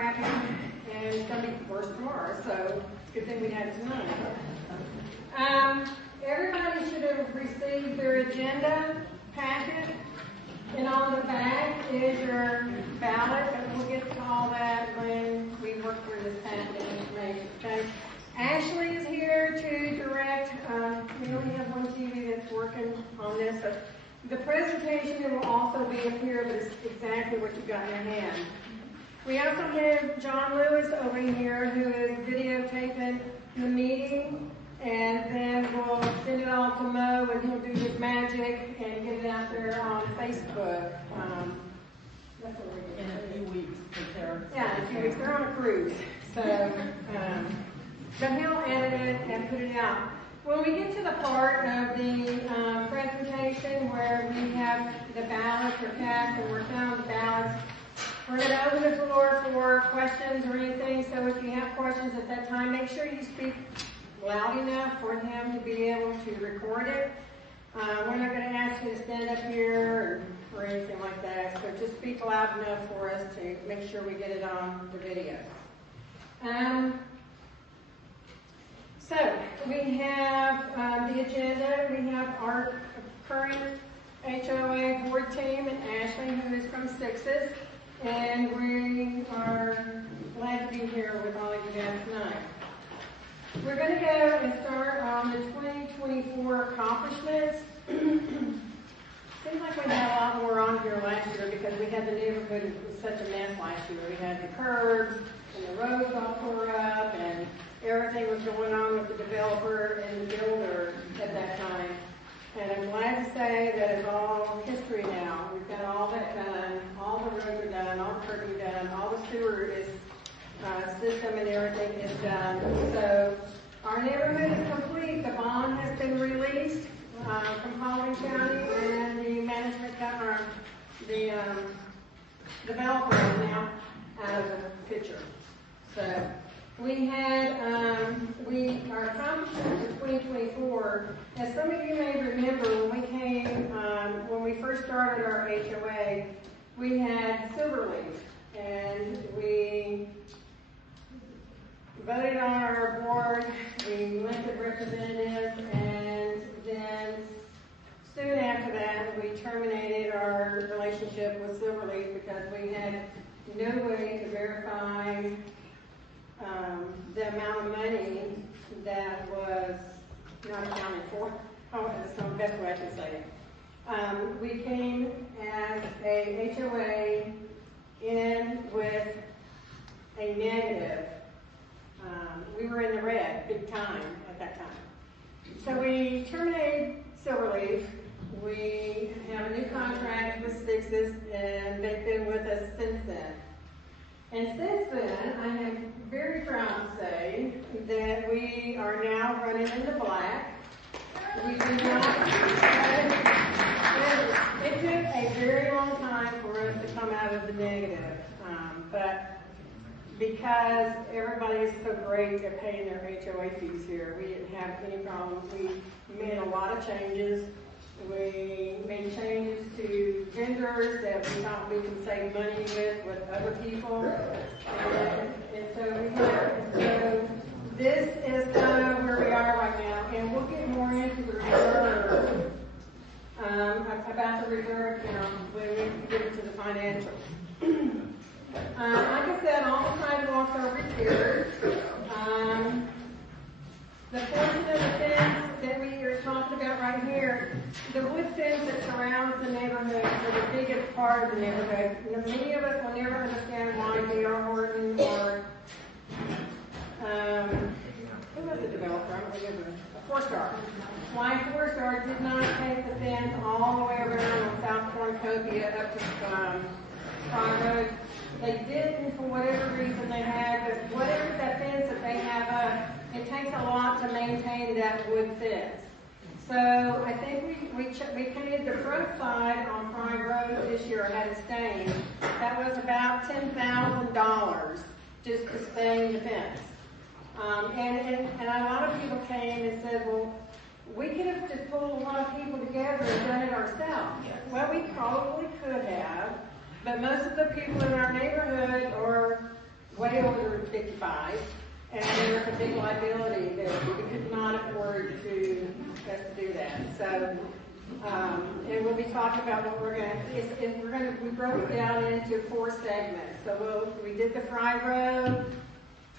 crappy, and it's going to be worse tomorrow, so it's a good thing we had it tonight. Everybody should have received their agenda packet, and on the back is your ballot, and we'll get to all that when we work through this packet information, okay? Ashley is here to direct, we only have one TV that's working on this, so the presentation will also be up here, but it's exactly what you got in your hand. We also have John Lewis over here who is videotaping the meeting, and then we'll send it all to Mo, and he'll do his magic and get it out there on Facebook. That's what we're doing. In a few weeks, yeah, in a few weeks. They're on a cruise, so but he'll edit it and put it out. When we get to the part of the presentation where we have the ballots are cast and we're counting the ballots, we're going to open the floor for questions or anything. So if you have questions at that time, make sure you speak loud enough for him to be able to record it. We're not going to ask you to stand up here or anything like that. So just speak loud enough for us to make sure we get it on the video. So we have the agenda. We have our current HOA board team and Ashley, who is from Sixes, and we are glad to be here with all of you guys tonight. We're going to go and start on the 2024 accomplishments. Seems like we had a lot more on here last year because we had the neighborhood was such a mess last year. We had the curbs and the roads all tore up and everything was going on with the developer and the builder at that time. And I'm glad to say that it's all history now. We've got all that done, all the roads are done, all the curbing done, all the sewer is system and everything is done. So our neighborhood is complete. The bond has been released from Paulding County, and the management company, the developer is now out of the picture. So we had our accomplishments for 2024. As some of you may remember, when we first started our HOA, we had Silverleaf, and we voted on our board, we elected representatives, and then soon after that, we terminated our relationship with Silverleaf because we had no way to verify the amount of money that was not accounted for. Oh, that's the best way I can say it. We came as a HOA in with a negative. We were in the red big time at that time. So we terminated Silverleaf. We have a new contract with Sixes, and they've been with us since then. And since then, I am very proud to say that we are now running in the black. We do not. It took a very long time for us to come out of the negative, but because everybody is so great at paying their HOA fees here, we didn't have any problems. We made a lot of changes. We made changes to vendors that we thought we could save money with other people. And so this is kind of where we are right now. And we'll get more into the reserve, about the reserve account when we get into the financials. Like I said, all the sidewalks are repaired. The portion of the fence that we are talking about right here, the wood fence that surrounds the neighborhood is the biggest part of the neighborhood. Many of us will never understand why D.R. Horton or who was the developer? I don't remember. Four Star. Why Four Star did not take the fence all the way around on South Cornucopia up to Front Road. They didn't for whatever reason they had, but whatever that fence that they have up, it takes a lot to maintain that wood fence. So I think we painted the front side on Front Road this year, had it stained. That was about $10,000 just to stain the fence. And a lot of people came and said, well, we could have just pulled a lot of people together and done it ourselves. Well, we probably could have. But most of the people in our neighborhood are way over 55, and there's a big liability that we could not afford to do that. So, and we'll be talking about what we broke it down into 4 segments. So we did the Fry Road,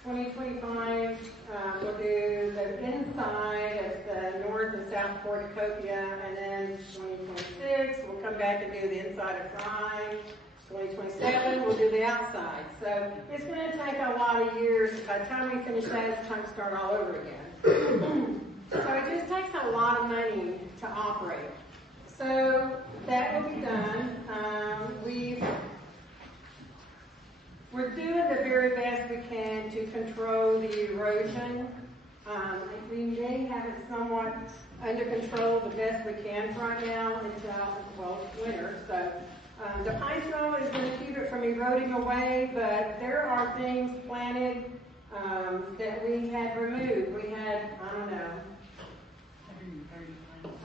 2025, we'll do the inside of the north and south cornucopia, and then 2026, we'll come back and do the inside of Fry. 2027, we'll do the outside. So it's going to take a lot of years. By the time we finish that, it's time to start all over again. So it just takes a lot of money to operate. So that will be done. We're doing the very best we can to control the erosion. We may have it somewhat under control the best we can right now until, winter. So the pine straw is going to keep it from eroding away, but there are things planted that we had removed. We had,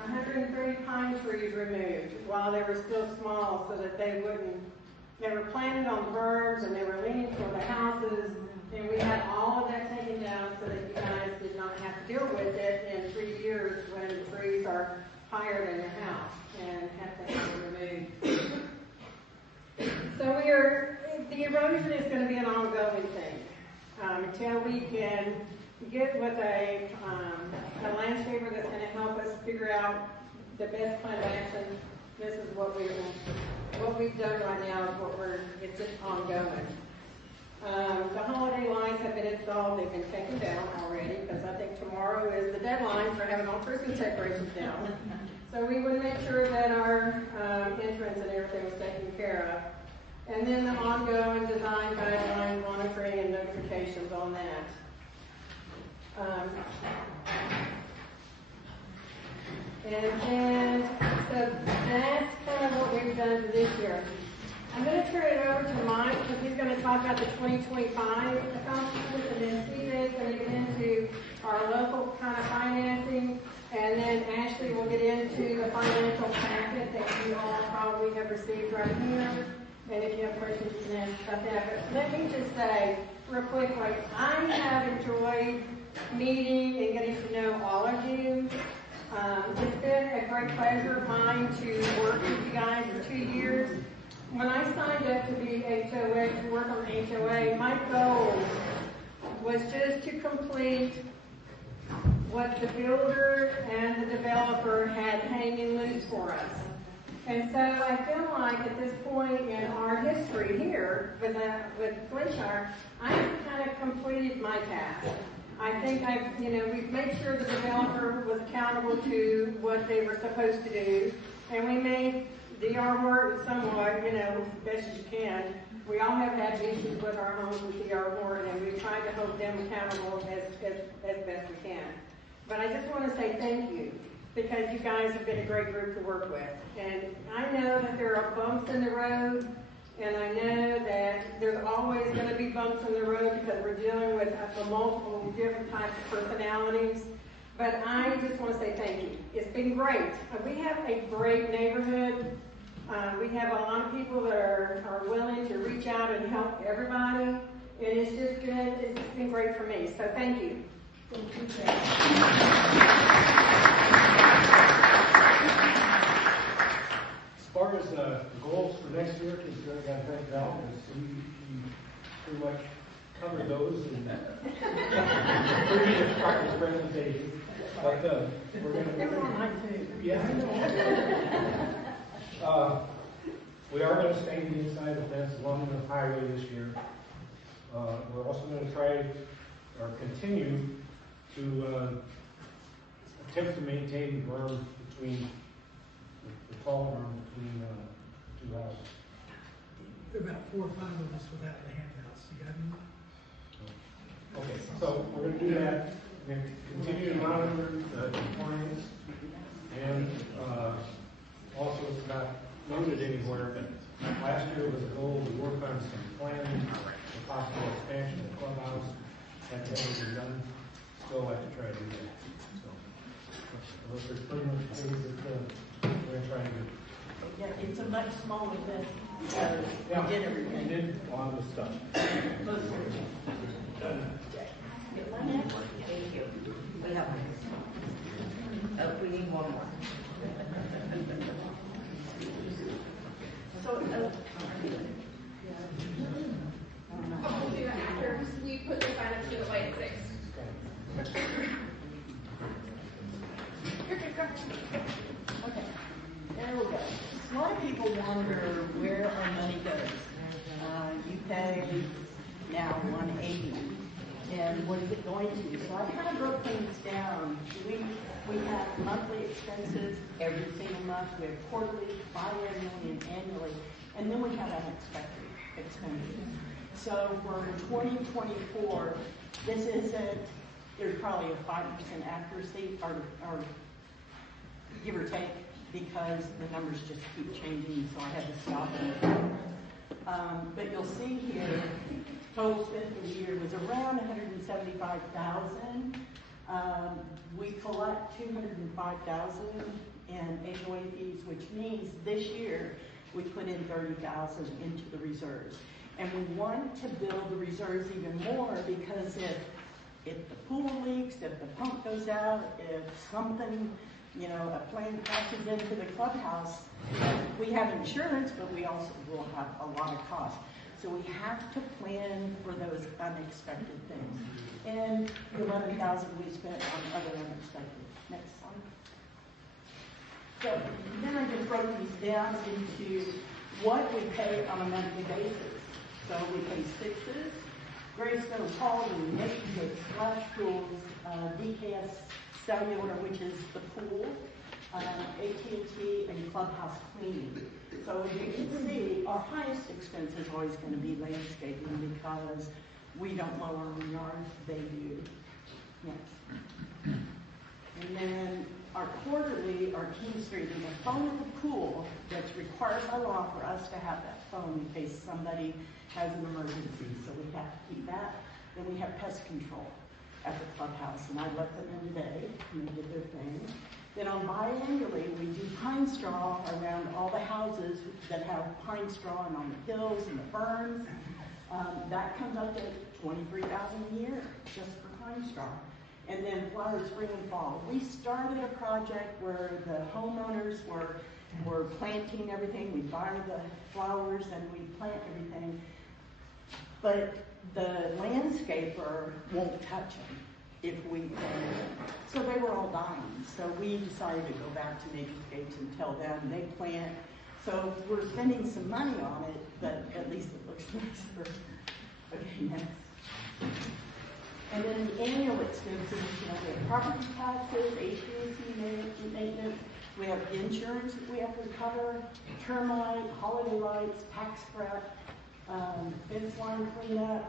130 pine trees removed while they were still small so that they were planted on berms and they were leaning toward the houses, and we had all of that taken down so that you guys did not have to deal with it in 3 years when the trees are higher than your house and have to be removed. So the erosion is going to be an ongoing thing until we can get with a landscaper that's going to help us figure out the best plan of action. This is what we've done right now. It's just ongoing. The holiday lights have been installed. They've been taken down already because I think tomorrow is the deadline for having all Christmas decorations down. So we would make sure that our entrance and everything was taken care of. And then the ongoing design guideline monitoring and notifications on that. And then, so that's kind of what we've done for this year. I'm going to turn it over to Mike because he's going to talk about the 2025 accomplishments, and then CJ's going to get into our local kind of financing, and then Ashley will get into the financial packet that you all probably have received right here. And if you have questions, you can ask about that. But let me just say real quickly, I have enjoyed meeting and getting to know all of you. It's been a great pleasure of mine to work with you guys for 2 years. When I signed up to be HOA, to work on HOA, my goal was just to complete what the builder and the developer had hanging loose for us. And so I feel like at this point in our history here with Glynshyre, I've kind of completed my task. I think we've made sure the developer was accountable to what they were supposed to do, and we made D.R. Horton somewhat, as best as you can. We all have had issues with our homes with D.R. Horton, and we've tried to hold them accountable as best we can. But I just want to say thank you, because you guys have been a great group to work with. And I know that there are bumps in the road, and I know that there's always going to be bumps in the road because we're dealing with multiple different types of personalities. But I just want to say thank you. It's been great. We have a great neighborhood. We have a lot of people that are willing to reach out and help everybody. And it's just been great for me. So thank you. Thank you. As far as the goals for next year, because I got to thank Val, because he pretty much covered those in the previous part of his presentation. But we're going to. Yeah, I know. We are going to stay inside the fence along the highway this year. We're also going to try or continue to attempt to maintain the berm between the tall berm between two houses. There are about 4 or 5 of us without the handouts. You got any? Okay, so we're going to do that. We're going to continue to monitor the compliance, and also it's not noted anywhere, but last year was a goal to work on some planning for possible expansion of the clubhouse. That hasn't been done. Still like to try to do that. So those are pretty much things that we're going to try to do. Yeah, it's a much smaller list because Yeah, we did we everything. did a lot of stuff. Most of it. Get one in? Thank you. We have one. Oh, we need one more. So, Oh, we'll do that after we put the sign up to the light at 6. okay, there we go. A lot of people wonder where our money goes. You pay now $180, and what is it going to? So I kind of broke things down. We have monthly expenses every single month. We have quarterly, biannually, and annually, and then we have unexpected expenses. So for 2024, this isn't. There's probably a 5% accuracy, or give or take, because the numbers just keep changing, so I had to stop it. But you'll see here, total spent for the year was around $175,000. We collect $205,000 in HOA fees, which means this year we put in $30,000 into the reserves. And we want to build the reserves even more because if the pool leaks, if the pump goes out, if something, a plane crashes into the clubhouse, we have insurance, but we also will have a lot of costs. So we have to plan for those unexpected things. And the $11,000 we spent on other unexpected. Next slide. So then I just broke these down into what we pay on a monthly basis. So we pay sixes, Greystone, Paulding, Nation, Splash Pools, DKS Cellular, which is the pool, AT&T, and clubhouse cleaning. So as you can see, our highest expense is always going to be landscaping because we don't mow our own yards, they do. Next. And then our quarterly, our King Street, is a phone at the pool that's required by law for us to have that phone in case somebody has an emergency, so we have to keep that. Then we have pest control at the clubhouse, and I let them in today, and they did their thing. Then on biannually, we do pine straw around all the houses that have pine straw and on the hills and the ferns. That comes up to $23,000 a year just for pine straw. And then flowers, spring and fall. We started a project where the homeowners were planting everything. We buy the flowers and we plant everything. But the landscaper won't touch them if we plant them. So they were all dying. So we decided to go back to Naturescapes and tell them they plant. So we're spending some money on it, but at least it looks nicer. Okay, next. And then the annual expenses, we have property taxes, HVAC maintenance, we have insurance that we have to cover, termite, holiday lights, tax prep, fence line cleanup.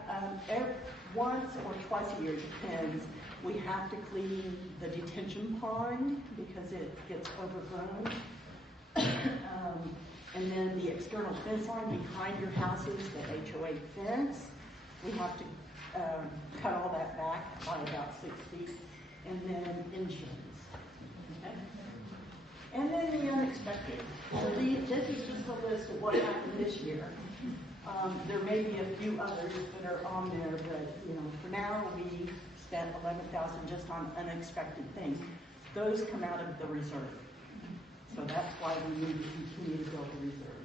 Once or twice a year, depends. We have to clean the detention pond because it gets overgrown. And then the external fence line behind your houses, the HOA fence, we have to cut all that back by about 6 feet, and then insurance. Okay? And then the unexpected. So this is just a list of what happened this year. There may be a few others that are on there, but for now we spent $11,000 just on unexpected things. Those come out of the reserve. So that's why we need to continue to build the reserve.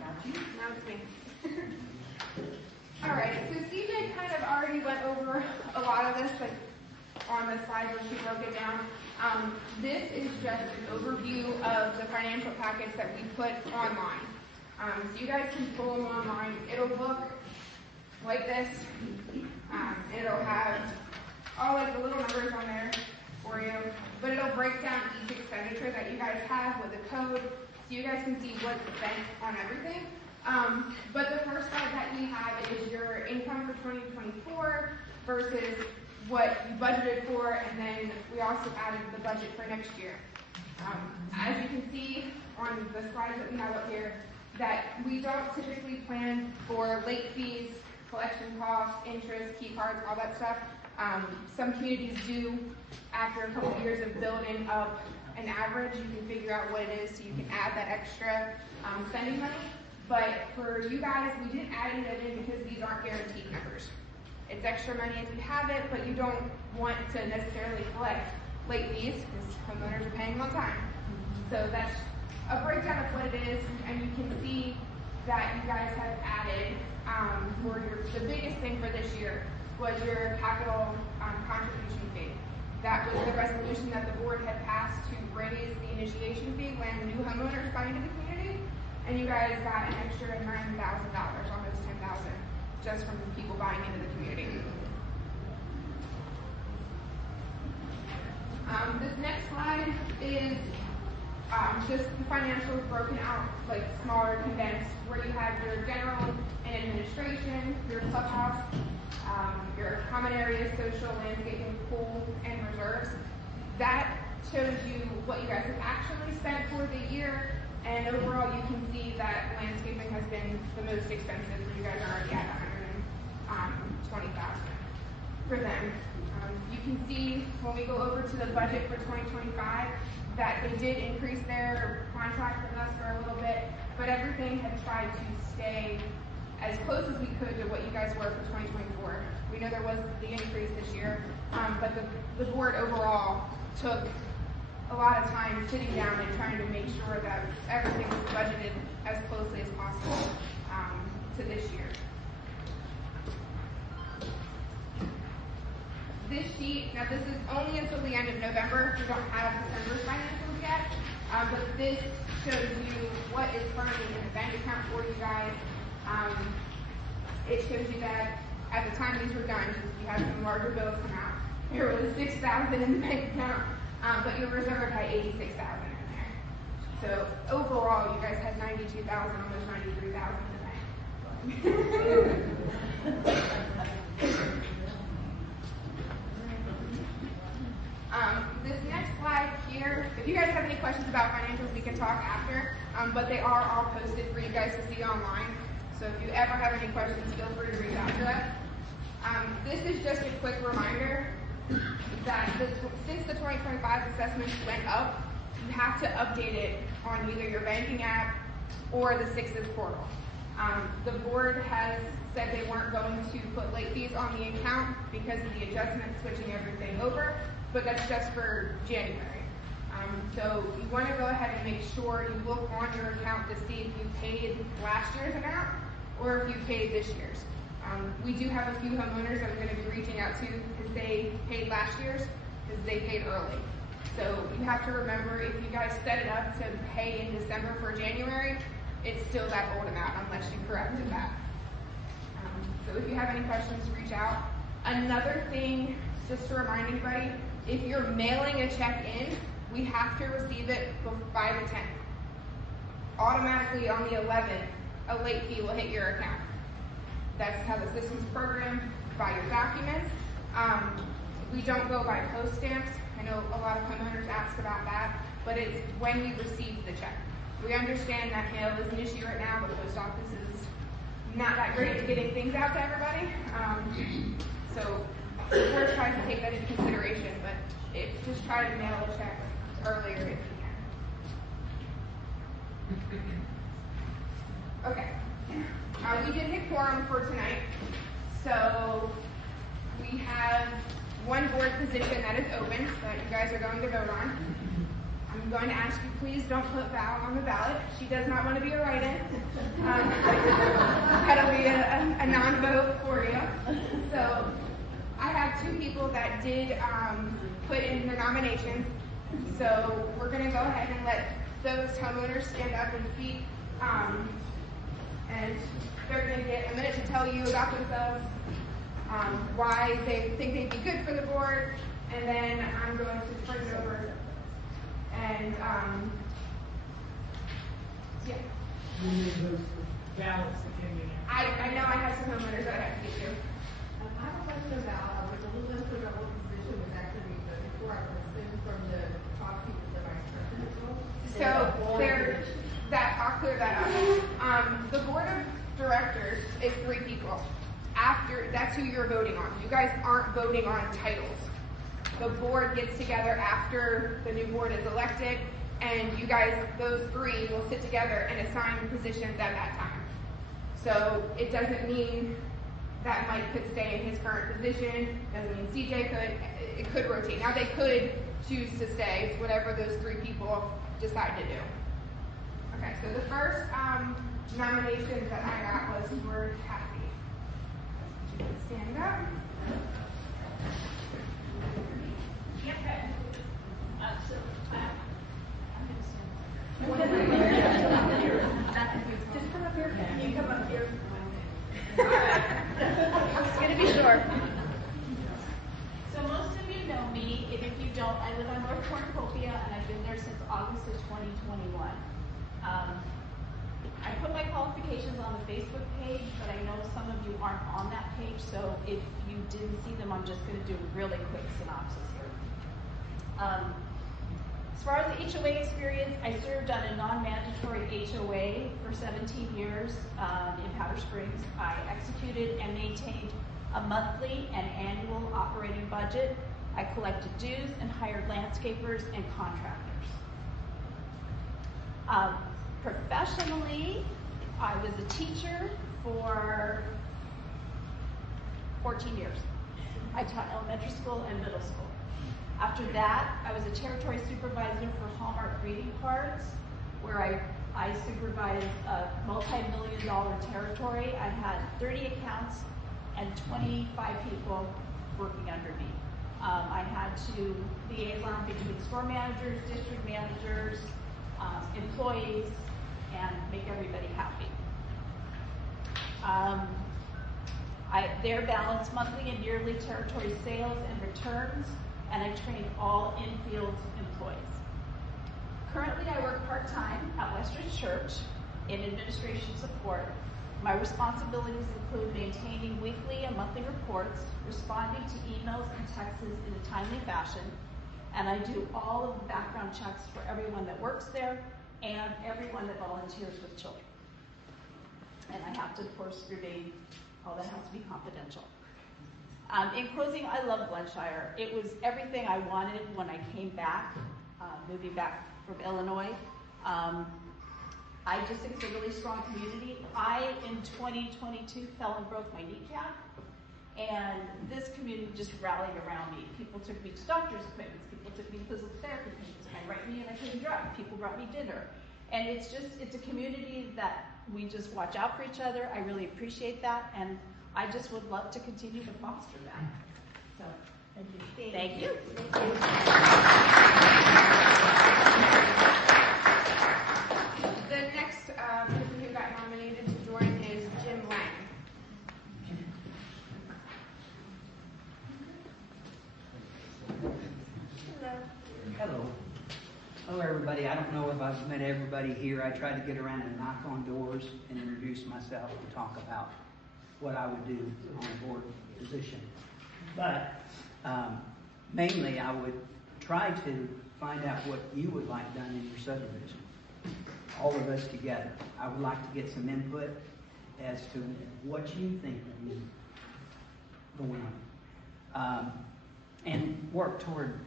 Now it's me. All right, so Stephen kind of already went over a lot of this, like on the slide where she broke it down. This is just an overview of the financial packets that we put online. So you guys can pull them online. It'll look like this. It'll have all like the little numbers on there for you, but it'll break down each expenditure that you guys have with a code, so you guys can see what's spent on everything. But the first slide that we have is your income for 2024 versus what you budgeted for, and then we also added the budget for next year. As you can see on the slides that we have up here, that we don't typically plan for late fees, collection costs, interest, key cards, all that stuff. Some communities do after a couple of years of building up an average, you can figure out what it is, so you can add that extra spending money. But for you guys, we didn't add any of it in because these aren't guaranteed numbers. It's extra money if you have it, but you don't want to necessarily collect late fees because homeowners are paying on time. So that's a breakdown of what it is, and you can see that you guys have added the biggest thing for this year was your capital contribution fee. That was the resolution that the board had passed to raise the initiation fee when new homeowners got into the community, and you guys got an extra $9,000, almost $10,000, just from people buying into the community. This next slide is just the financials broken out, like smaller, condensed, where you have your general and administration, your clubhouse, your common areas, social, landscaping, pool, and reserves. That shows you what you guys have actually spent for the year, and overall you can see that landscaping has been the most expensive for you guys, are already at $120,000 for them. You can see when we go over to the budget for 2025 that they did increase their contract with us for a little bit, but everything had tried to stay as close as we could to what you guys were for 2024. We know there was the increase this year, but the board overall took a lot of time sitting down and trying to make sure that everything was budgeted as closely as possible to this year. This sheet, now this is only until the end of November. We don't have December's financials yet, but this shows you what is currently in the bank account for you guys. It shows you that at the time these were done, you had some larger bills come out. There was $6,000 in the bank account, but your reserve had $86,000 in there. So overall, you guys had $92,000, almost $93,000 in the bank. This next slide here, if you guys have any questions about financials, we can talk after, but they are all posted for you guys to see online. So if you ever have any questions, feel free to reach out to us. This is just a quick reminder that since the 2025 assessments went up, you have to update it on either your banking app or the Sixes portal. The board has said they weren't going to put late fees on the account because of the adjustment switching everything over, but that's just for January. So you want to go ahead and make sure you look on your account to see if you paid last year's amount or if you paid this year's. We do have a few homeowners that we're going to be reaching out to because they paid last year's because they paid early. So you have to remember, if you guys set it up to pay in December for January, it's still that old amount unless you corrected that. So if you have any questions, reach out. Another thing, just to remind anybody, if you're mailing a check in, we have to receive it by the 10th. Automatically on the 11th, a late fee will hit your account. That's how the system's programmed by your documents. We don't go by post stamps. I know a lot of homeowners ask about that, but it's when we receive the check. We understand that mail is an issue right now, but the post office is not that great at getting things out to everybody. So the board tries to take that into consideration, but just try to mail a check earlier if you can. Okay. We did hit quorum for tonight, so we have one board position that is open that you guys are going to vote on. I'm going to ask you, please don't put Val on the ballot. She does not want to be a write-in. That'll be a non-vote for you. So I have two people that did put in their nominations. So we're going to go ahead and let those homeowners stand up and speak. And they're going to get a minute to tell you about themselves, why they think they'd be good for the board, and then I'm going to turn it over. And, yeah. You need those ballots that came in. I know I have some homeowners that I have to get to. I have a question about, I was a little unsure about what position was actually before I listened from the proxy to the vice president role. So I'll clear that up. The board of directors is 3 people. That's who you're voting on. You guys aren't voting on titles. the board gets together after the new board is elected, and you guys, those three, will sit together and assign positions at that time. So it doesn't mean that Mike could stay in his current position, doesn't mean CJ could, it could rotate. Now they could choose to stay, it's whatever those three people decide to do. Okay, so the first nomination that I got was for Cathi. Stand up. Just come up here. You come up here. It's gonna be short. So most of you know me, and if you don't, I live on North Cornucopia, and I've been there since August of 2021. I put my qualifications on the Facebook page, but I know some of you aren't on that page, so if you didn't see them, I'm just gonna do a really quick synopsis here. As far as the HOA experience, I served on a non-mandatory HOA for 17 years in Powder Springs. I executed and maintained a monthly and annual operating budget. I collected dues and hired landscapers and contractors. Professionally, I was a teacher for 14 years. I taught elementary school and middle school. After that, I was a territory supervisor for Hallmark greeting cards, where I supervised a multi-million-dollar territory. I had 30 accounts and 25 people working under me. I had to liaison between store managers, district managers, employees, and make everybody happy. They're balanced monthly and yearly territory sales and returns, and I train all in-field employees. Currently, I work part-time at Westridge Church in administration support. My responsibilities include maintaining weekly and monthly reports, responding to emails and texts in a timely fashion, and I do all of the background checks for everyone that works there and everyone that volunteers with children. And I have to, of course, remain, all that has to be confidential. In closing, I love Glynshyre. It was everything I wanted when I came back, moving back from Illinois. I just think it's a really strong community. I, in 2022, fell and broke my kneecap, and this community just rallied around me. People took me to doctor's appointments. People took me to physical therapy patients. My right knee and I couldn't drive. People brought me dinner. And it's a community that we just watch out for each other. I really appreciate that, and I just would love to continue to foster that. So, thank you. Thank you. The next person who got nominated to join is Jim Lang. Hello. Hello, everybody. I don't know if I've met everybody here. I tried to get around and knock on doors and introduce myself and talk about what I would do on a board position. But mainly, I would try to find out what you would like done in your subdivision. All of us together. I would like to get some input as to what you think would be going on. And work toward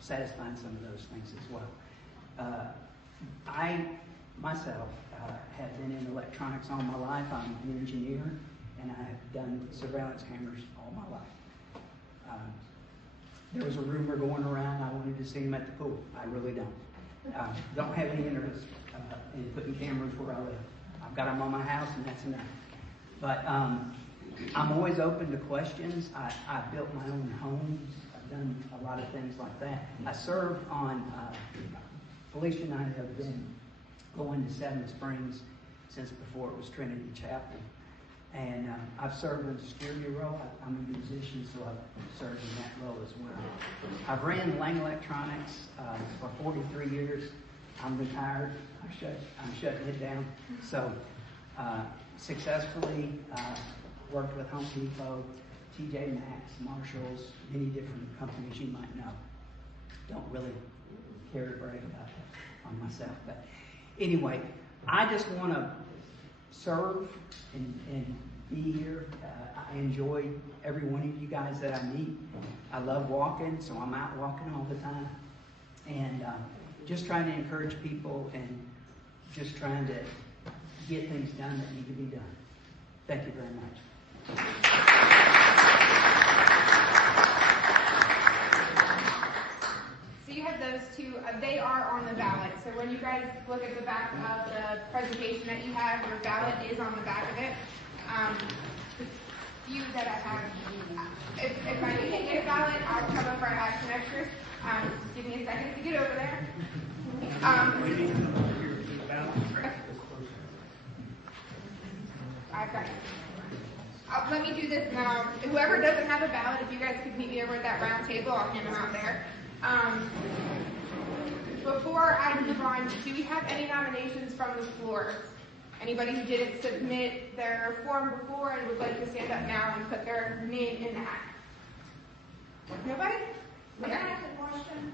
satisfying some of those things as well. I, myself, have been in electronics all my life. I'm an engineer, and I have done surveillance cameras all my life. There was a rumor going around I wanted to see them at the pool. I really don't. Don't have any interest in putting cameras where I live. I've got them on my house, and that's enough. But I'm always open to questions. I built my own homes. I've done a lot of things like that. I served on, Felicia and I have been going to Seven Springs since before it was Trinity Chapel. And I've served in the security role. I'm a musician, so I've served in that role as well. I've ran Lang Electronics for 43 years. I'm retired. I'm shutting it down. So successfully worked with Home Depot, TJ Maxx, Marshalls, many different companies you might know. Don't really care to brag about that on myself. But anyway, I just want to serve and be here. I enjoy every one of you guys that I meet. I love walking, so I'm out walking all the time. And just trying to encourage people and just trying to get things done that need to be done. Thank you very much. So you have those two, they are on the ballot. So when you guys look at the back of the presentation that you have, your ballot is on the back of it. The few that I have, if I can't get a ballot, I'll come over and add some extras. Just give me a second to get over there. I've got it. Let me do this now. Whoever doesn't have a ballot, if you guys could meet me over at that round table, I'll hand them out there. Before I move on, do we have any nominations from the floor? Anybody who didn't submit their form before and would like to stand up now and put their name in the hat? Nobody? May I ask a question?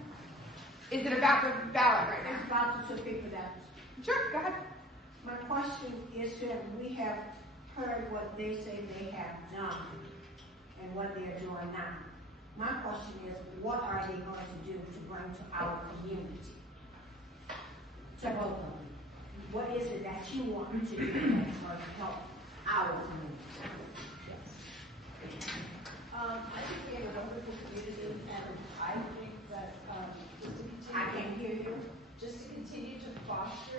Is it about the ballot right now? It's about to speak for that. Sure, go ahead. My question is that we have heard what they say they have done and what they're doing now. My question is, what are they going to do to bring to our community? To both of them. What is it that you want to do that's going to help our community? I think we have a wonderful community, and I think that just to continue, I can hear you. just to continue to foster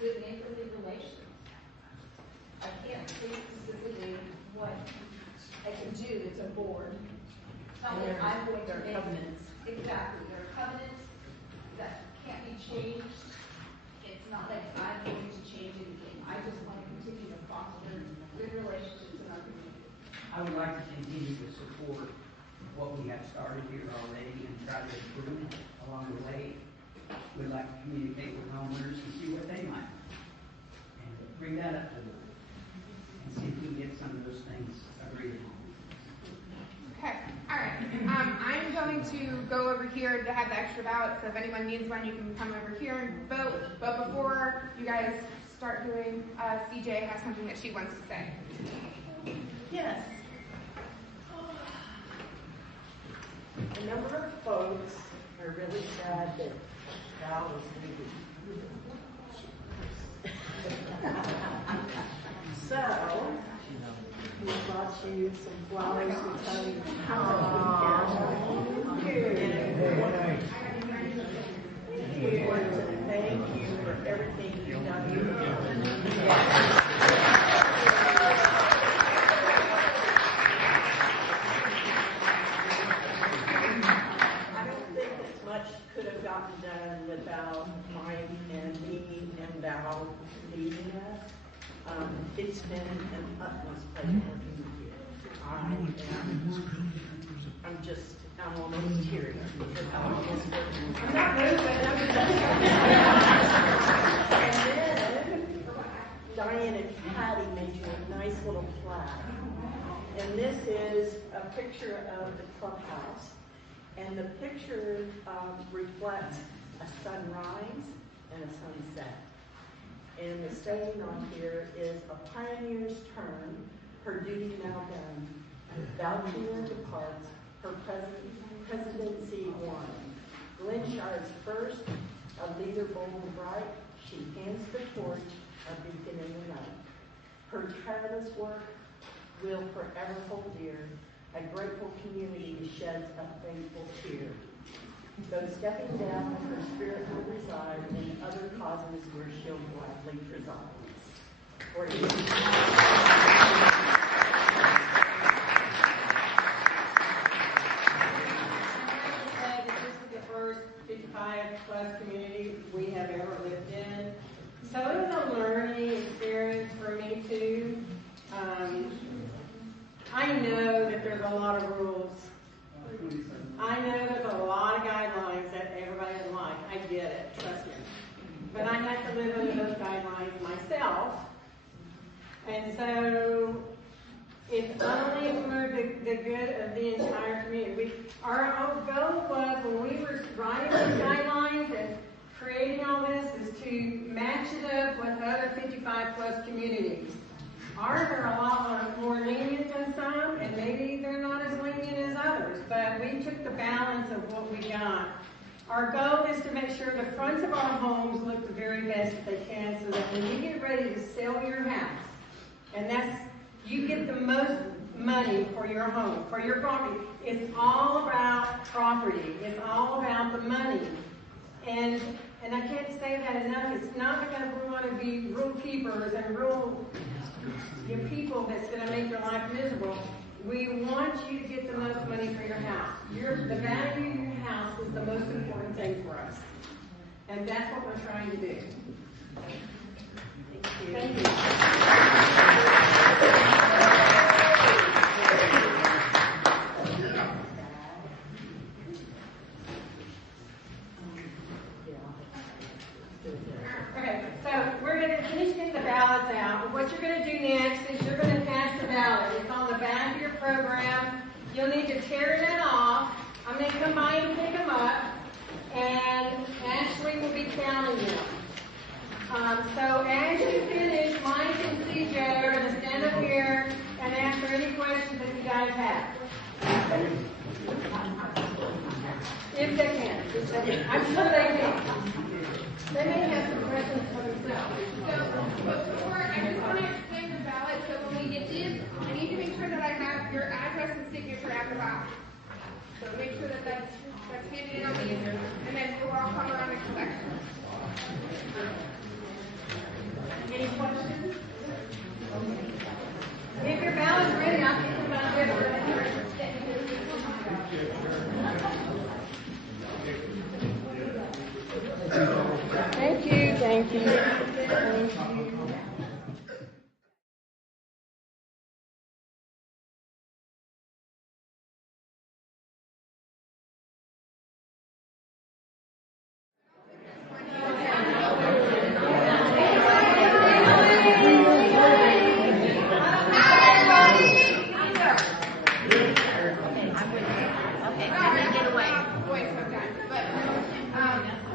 good neighborly relations. I can't say specifically what I can do. It's a board. It's not like I'm going to make covenants. Exactly, there are covenants that can't be changed. It's not like I'm going to change anything. I just want to continue to foster good relationships in our community. I would like to continue to support what we have started here already and try to improve along the way. We'd like to communicate with homeowners and see what they like. And bring that up to them. And see if we can get some of those things agreed upon. Okay, all right. I'm going to go over here to have the extra ballot, so if anyone needs one, you can come over here and vote. But before you guys start doing, CJ has something that she wants to say. Yes. A number of folks are really sad that Val is leaving. So, we brought you some flowers to tell you we want to thank you for everything you've done. Done without Mike and me and Val leading us. It's been an utmost pleasure working with you. I'm almost teary. I'm not moving. And then Diane and Cathi made you a nice little plaque. And this is a picture of the clubhouse. And the picture reflects a sunrise and a sunset. And the saying on here is, a pioneer's turn, her duty now done. Valkyria departs, her presidency won. Glynshyre's first, a leader bold and bright, she hands the torch, a beacon in the night. Her tireless work will forever hold dear. A grateful community sheds a faithful tear. Though stepping down, her spirit will reside in other causes where she'll gladly preside. For you. This is the first 55+ community we have ever lived in. So it was a learning experience for me too. I know that there's a lot of rules. I know there's a lot of guidelines that everybody doesn't like. I get it, trust me. But I have to live under those guidelines myself. And so it's only for the good of the entire community. Our whole goal was, when we were writing these guidelines and creating all this, is to match it up with other 55+ communities. Ours are a lot more lenient than some, and maybe they're not as lenient as others, but we took the balance of what we got. Our goal is to make sure the fronts of our homes look the very best that they can, so that when you get ready to sell your house, and you get the most money for your home, for your property. It's all about property. It's all about the money. And I can't say that enough. It's not because we want to be rule keepers and rule people that's going to make your life miserable. We want you to get the most money for your house. The value of your house is the most important thing for us. And that's what we're trying to do. Thank you. Okay, so we're going to finish getting the ballots out. What you're going to do next is you're going to pass the ballot. It's on the back of your program. You'll need to tear them off. I'm going to come by and pick them up, and Ashley will be counting them. So as you finish, Mike and CJ are going to stand up here and answer any questions that you guys have. If they can. I'm sure they can. They may have some questions for themselves. So before, I just want to explain the ballot. So when we get these, I need to make sure that I have your address and signature at the bottom. So make sure that that's handed in on these, and then we'll all come around and collect. Any questions? If your ballot's ready, I'll take them out here. Thank you, thank you. Thank you.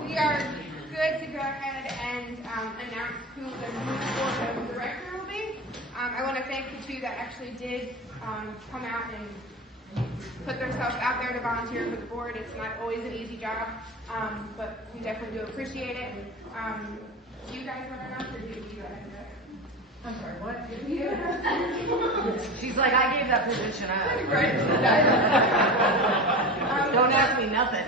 We are good to go ahead and announce who the new board of director will be. I want to thank the two that actually did come out and put themselves out there to volunteer for the board. It's not always an easy job, but we definitely do appreciate it. Do you guys want to announce, or do you guys? I'm sorry, what? She's like, I gave that position up. Right. Don't ask me nothing.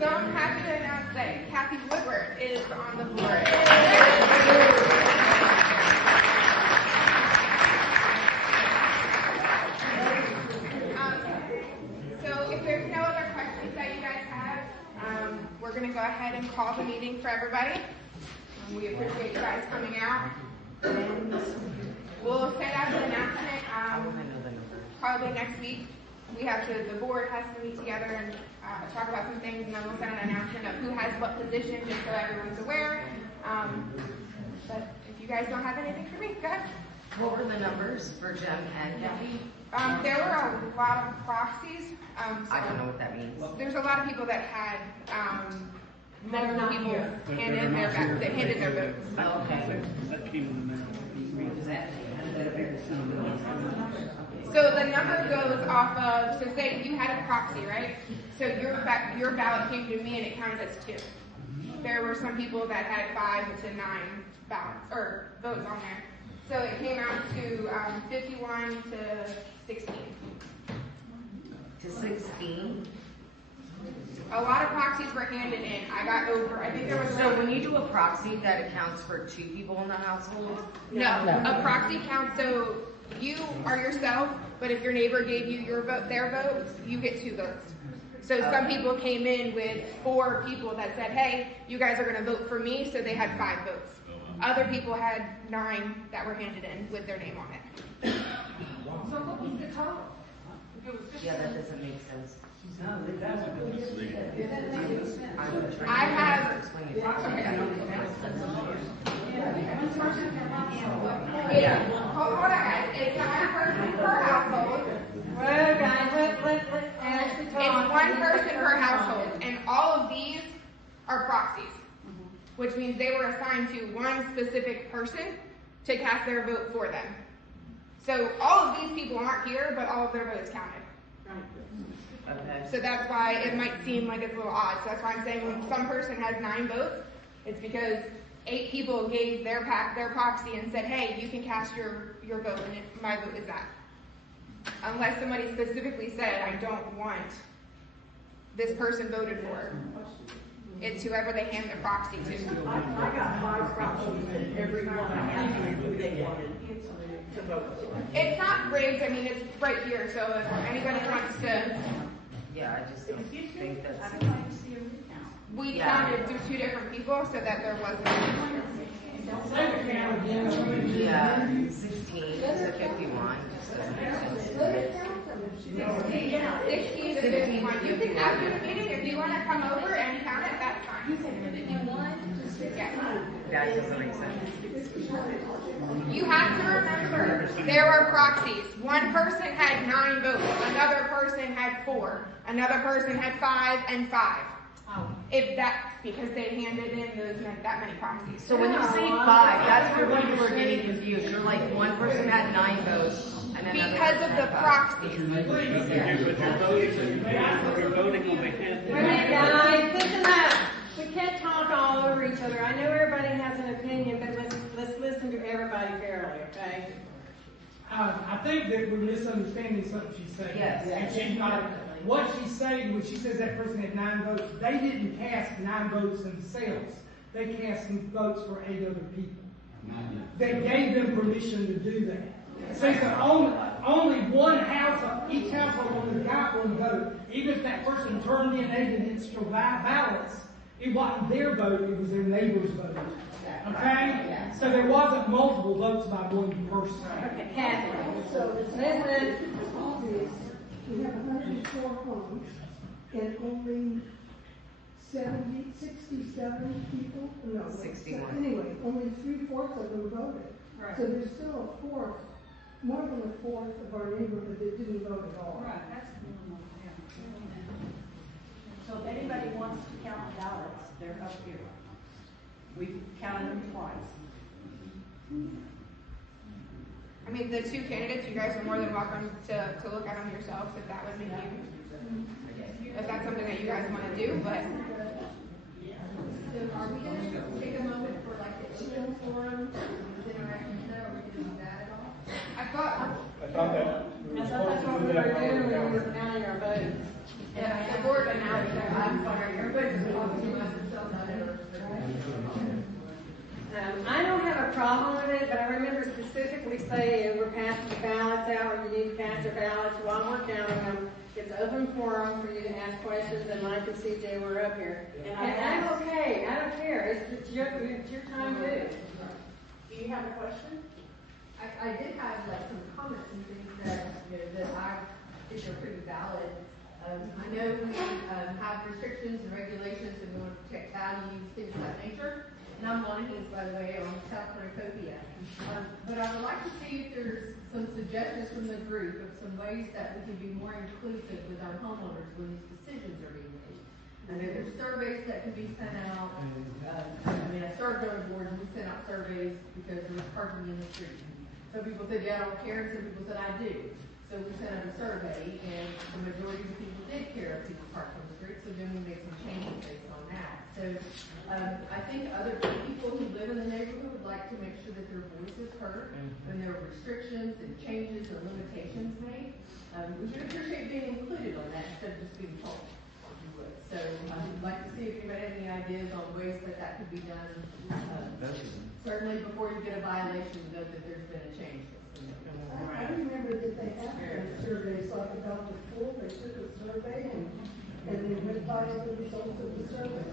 So I'm happy to announce that Cathi Woodard is on the board. So if there's no other questions that you guys have, we're going to go ahead and call the meeting for everybody. We appreciate you guys coming out. And we'll send out an announcement probably next week. The board has to meet together and talk about some things, and then we'll send an announcement of who has what position, just so everyone's aware. But if you guys don't have anything for me, go ahead. What were the numbers for Jem and Cathi? There were a lot of proxies. I don't know what that means. There's a lot of people that had medical people handed their votes. Oh, okay. So the number goes off of, so say you had a proxy, right? So your ballot came to me and it counted as 2. There were some people that had 5 to 9 ballots, or votes on there. So it came out to 51 to 16. To 16? A lot of proxies were handed in. I think there was... So when you do a proxy, that accounts for 2 people in the household? No. A proxy counts, so you are yourself, but if your neighbor gave you their vote, you get 2 votes. So some people came in with 4 people that said, hey, you guys are going to vote for me, so they had 5 votes. Other people had 9 that were handed in with their name on it. So what was the total? Yeah, that doesn't make sense. I have... Hold on, guys. It's 1 person per household. Well, guys, let's Ashley talk. It's 1 person per household, and all of these are proxies, which means they were assigned to one specific person, to cast their vote for them. So all of these people aren't here, but all of their votes counted. Okay. So that's why it might seem like it's a little odd. So that's why I'm saying when some person has 9 votes, it's because 8 people gave their proxy and said, hey, you can cast your vote, and my vote is that. Unless somebody specifically said, I don't want this person voted for. It's whoever they hand the proxy to. I got 5 proxies and every one asked me who they wanted to vote for. It's not rigged, I mean, it's right here, so if anybody wants to, Yeah, I just don't think that's. we counted through 2 different people so that there wasn't a mixture. Yeah, 16 to 51, just doesn't make sense to me. 16 to 51. You can, after the meeting, if you want to come over and count it, that's fine. Yeah. That doesn't make sense. You have to remember, there were proxies. One person had 9 votes, another person had 4, another person had 5 and 5. If that's because they handed in that many proxies. So when you say 5, that's where people are getting confused. You're like, one person had 9 votes, and another Because person of the had 5. proxies. Wait, guys, listen up. We can't talk all over each other. I know everybody has an opinion, but let's listen to everybody fairly, okay? I think that we're misunderstanding something she's saying. Yes. And she's not, what she's saying when she says that person had 9 votes, they didn't cast 9 votes themselves. They cast some votes for 8 other people. They gave them permission to do that. So only one household, each household only got 1 vote. Even if that person turned in 8 extra ballots, it wasn't their vote, it was their neighbor's vote. Okay? So there wasn't multiple votes by 1 person. Okay, Cathi. So it's Listen. obvious, we have 104 homes and only 67 people, no. 61. Anyway, only 3/4 of them voted. Right. So there's still a fourth, more than a fourth of our neighborhood that didn't vote at all. Right, that's normal, yeah. So if anybody wants to count ballots, they're up here. We've counted them twice. I mean, the 2 candidates, you guys are more than welcome to look at them yourselves if that would make you, if that's something that you guys want to do, but. So are we gonna take a moment for like the open forum, interaction, or are we gonna do that at all? I thought That's what we were doing when we were counting our votes. the board announced that. I'm sorry, everybody's talking about themselves, not ever. I don't have a problem with it, but I remember specifically saying we're passing the ballots out, or you need to cast your ballots while we're counting them. It's open forum for you to ask questions, and Mike and CJ were up here. And I'm okay, I don't care, it's your time too. Do you have a question? I did have like some comments and things that, that I think are pretty valid. I know we have restrictions and regulations and we want to protect values, things of that nature. And I'm Lonnie's, by the way, on South Cornucopia. But I would like to see if there's some suggestions from the group of some ways that we can be more inclusive with our homeowners when these decisions are being made. I know there's surveys that can be sent out. I served on a board and we sent out surveys because there was parking in the street. Some people said, yeah, I don't care, and some people said, I do. So we sent out a survey, and the majority of the people did care if people parked on the street, so then we made some changes based on that. So I think other people who live in the neighborhood would like to make sure that their voice is heard when there are restrictions and changes or limitations made. We would appreciate being included on that instead of just being told. So I'd like to see if anybody has any ideas on ways that that could be done. Certainly before you get a violation, know that there's been a change. I remember that they had a survey, so I about the pool, they took a survey and they went by the results of the survey.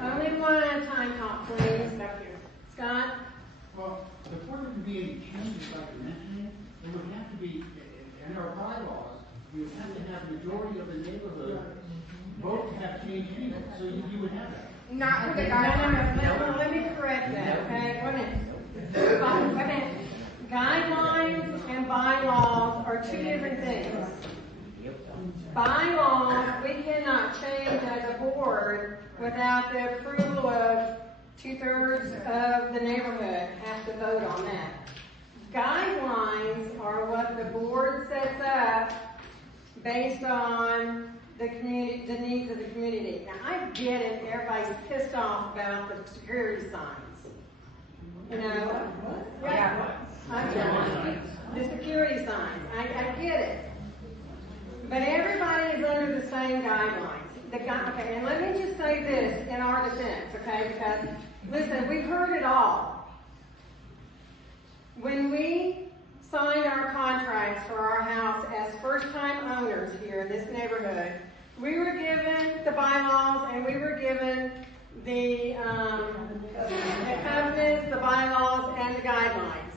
Only one at a time, talk, please. Scott? Well, before there can be any changes like you're mentioning, there would have to be, in our bylaws, you would have to have majority of the neighborhood vote to have change anyway, so you would have that. Not for the guidelines. No, let me correct that, okay? Wait a minute. Guidelines and bylaws are 2 different things. Bylaws, we cannot change as a board without the approval of 2/3 the neighborhood has to vote on that. Guidelines are what the board sets up based on the community, the needs of the community. Now, I get it, everybody's pissed off about the security signs. You know? Yeah. I'm sorry. The security signs. I get it. But everybody is under the same guidelines. Okay, and let me just say this in our defense, okay? Because, listen, we've heard it all. When we signed our contracts for our house as first-time owners here in this neighborhood, we were given the bylaws and we were given the covenants, the bylaws, and the guidelines.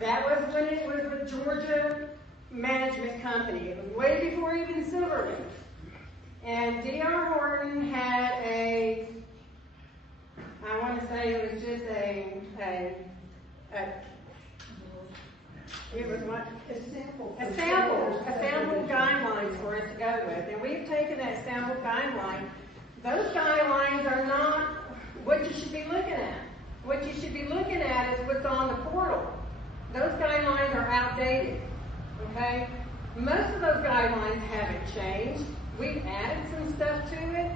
That was when it was with Georgia Management Company. It was way before even Silverleaf. And D.R. Horton had I want to say it was just it was what? A sample guidelines for us to go with. And we've taken that sample guideline. Those guidelines are not what you should be looking at. What you should be looking at is what's on the portal. Those guidelines are outdated. Okay? Most of those guidelines haven't changed. We've added some stuff to it,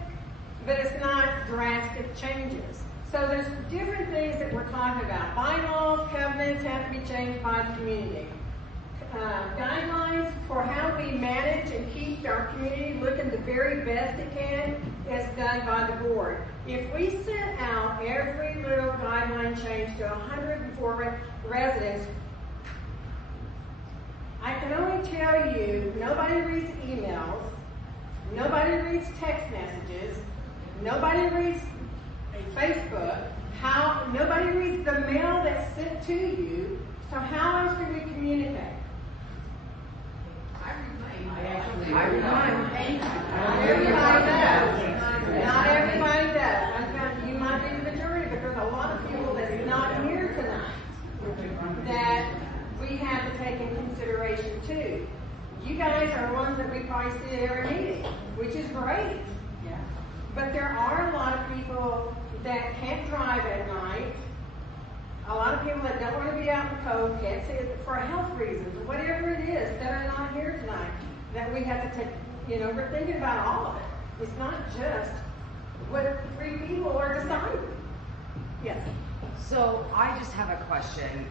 but it's not drastic changes. So there's different things that we're talking about. Bylaws, covenants have to be changed by the community. Guidelines for how we manage and keep our community looking the very best it can is done by the board. If we sent out every little guideline change to 104 residents, I can only tell you, nobody reads emails, nobody reads text messages, nobody reads Facebook, nobody reads the mail that's sent to you, so how else do we communicate? I read mine. Not everybody does. Not everybody does. You might be the majority, but there's a lot of people that's not here tonight that we have to take in consideration too. You guys are ones that we probably see at every meeting, which is great. Yeah. But there are a lot of people that can't drive at night. A lot of people that don't want to be out in the cold, can't see it for health reasons, or whatever it is, that are not here tonight. That we have to take, we're thinking about all of it. It's not just what 3 people are deciding. Yes. So I just have a question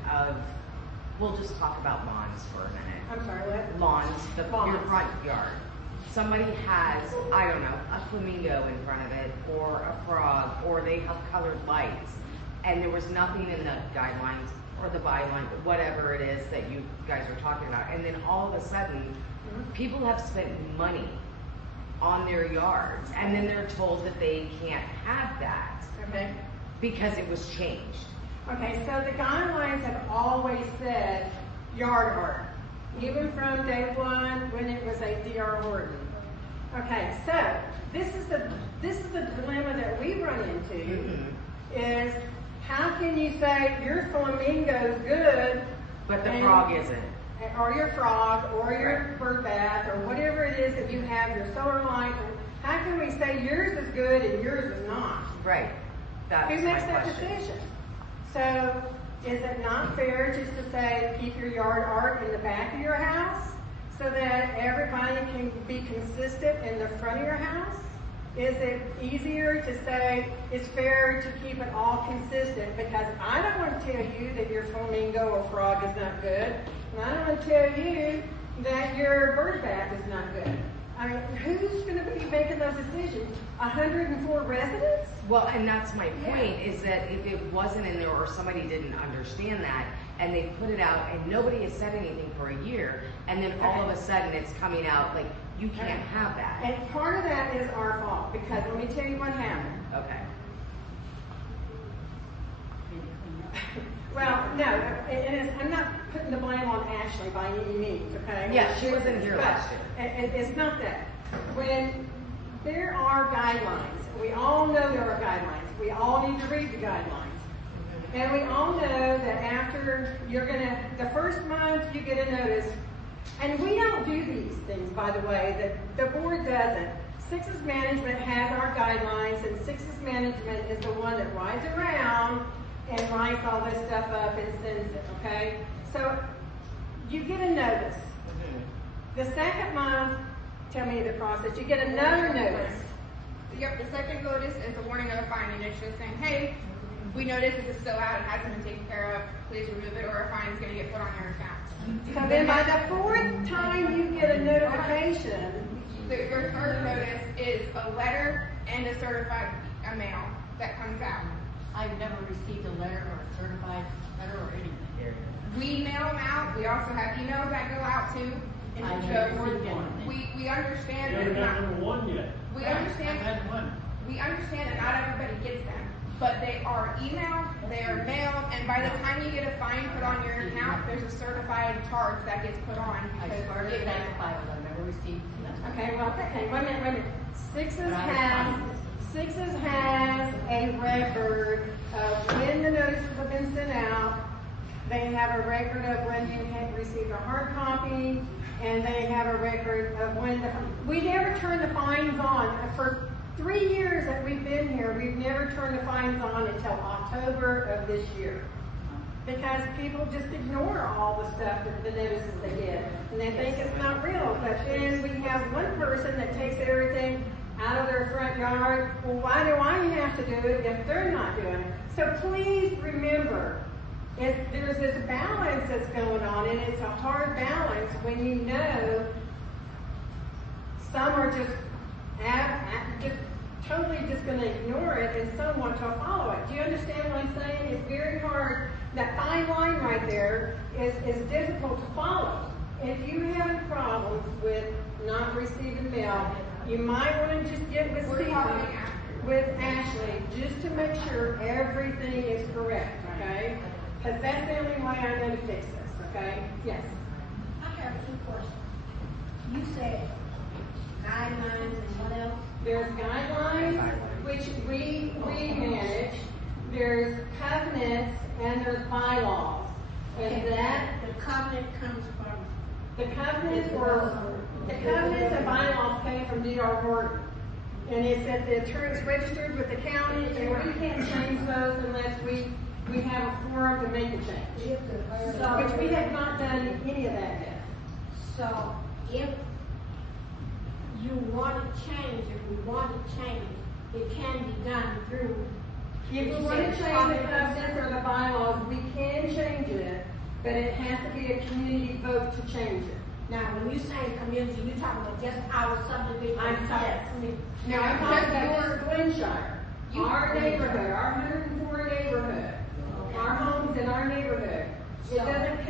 we'll just talk about lawns for a minute. I'm sorry, what? Lawns, your front yard. Somebody has, I don't know, a flamingo in front of it, or a frog, or they have colored lights, and there was nothing in the guidelines or the byline, whatever it is that you guys are talking about, and then all of a sudden, people have spent money on their yards, and then they're told that they can't have that. Okay. Because it was changed. Okay, so the guidelines have always said yard art, even from day one when it was a D.R. Horton. Okay, so this is the dilemma that we run into is how can you say your flamingo's good, but the frog isn't, or your frog, or your bird bath, or whatever it is that you have, your solar light? How can we say yours is good and yours is not? Right. That's who makes that question. decision? So, is it not fair just to say, keep your yard art in the back of your house so that everybody can be consistent in the front of your house? Is it easier to say it's fair to keep it all consistent? Because I don't want to tell you that your flamingo or frog is not good, and I don't want to tell you that your bird bath is not good. I mean, who's going to be making those decisions? 104 residents? Well, and that's my point, is that if it wasn't in there or somebody didn't understand that, and they put it out and nobody has said anything for a year, and then all of a sudden it's coming out like, you can't have that. And part of that is our fault, because let me tell you what happened. Okay. Well, no, I'm not putting the blame on Ashley by any means, okay? Yeah, she wasn't here last year. It's not that. When there are guidelines, we all know there are guidelines. We all need to read the guidelines. And we all know that after the first month you get a notice, and we don't do these things, by the way, that the board doesn't. Sixes Management has our guidelines, and Sixes Management is the one that rides around and writes all this stuff up and sends it, okay? So you get a notice. The second month, tell me the process, you get another notice. Yep, the second notice is a warning of a fine, and it's just saying, hey, we noticed this is still out, it hasn't been taken care of, please remove it, or a fine is gonna get put on your account. So then by the fourth time you get a notification, Your third notice is a letter and a certified mail that comes out. I've never received a letter or a certified letter or anything. We mail them out, we also have emails that go out too. I've So never received anything. we understand You that haven't got not, number one yet. we understand, we understand that not everybody gets them. But they are emailed, they are mailed, and by the time you get a fine put on your account, there's a certified charge that gets put on. I because swear to it- God, I've never received nothing. okay, well, okay, wait a minute. Sixes has a record of when the notices have been sent out. They have a record of when you had received a hard copy, and they have a record of when we never turn the fines on. For 3 years that we've been here, we've never turned the fines on until October of this year. Because people just ignore all the stuff that the notices they get, and they think it's not real. But then we have one person that takes everything out of their front yard. Well, why do I have to do it if they're not doing it? So please remember, there's this balance that's going on, and it's a hard balance when you know some are just totally just going to ignore it, and some want to follow it. Do you understand what I'm saying? It's very hard. That fine line right there is difficult to follow. If you have problems with not receiving mail, you might want to just get with Ashley, just to make sure everything is correct, okay? Because that's the only way I'm going to fix this, okay? Yes. I have 2 questions. You said guidelines and what else? There's guidelines, which we manage. There's covenants, and there's bylaws. And that, The covenant comes from, the covenants and bylaws came from D.R. Horton. And it's at the attorney's registered with the county, and we can't change those unless we have a forum to make a change. Which we have not done any of that yet. so if you want to change, it can be done through. If we want to change the covenants or the bylaws, we can change it, but it has to be a community vote to change it. Now, when you say community, you're talking about just our subdivision. I'm talking, now I'm talking about Glynshyre, our neighborhood, our 104 neighborhood, our homes in our neighborhood. It doesn't,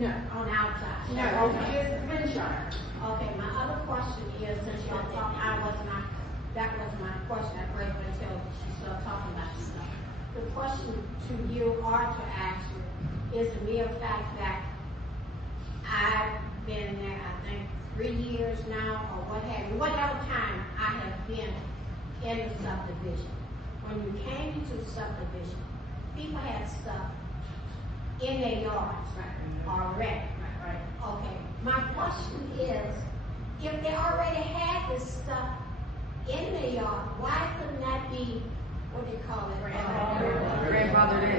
no. On the outside. No, Okay. it's Glynshyre. Okay, my other question is, since y'all talking, that was my question at first, until she started talking about this stuff. The question to you or to Ashley is the mere fact that I've been there, I think, 3 years now, or what have you, whatever time I have been in the subdivision. When you came into the subdivision, people had stuff in their yards already. Right. Okay, my question is, if they already had this stuff in their yard, why couldn't that be, what do you call it? Grandfathered in.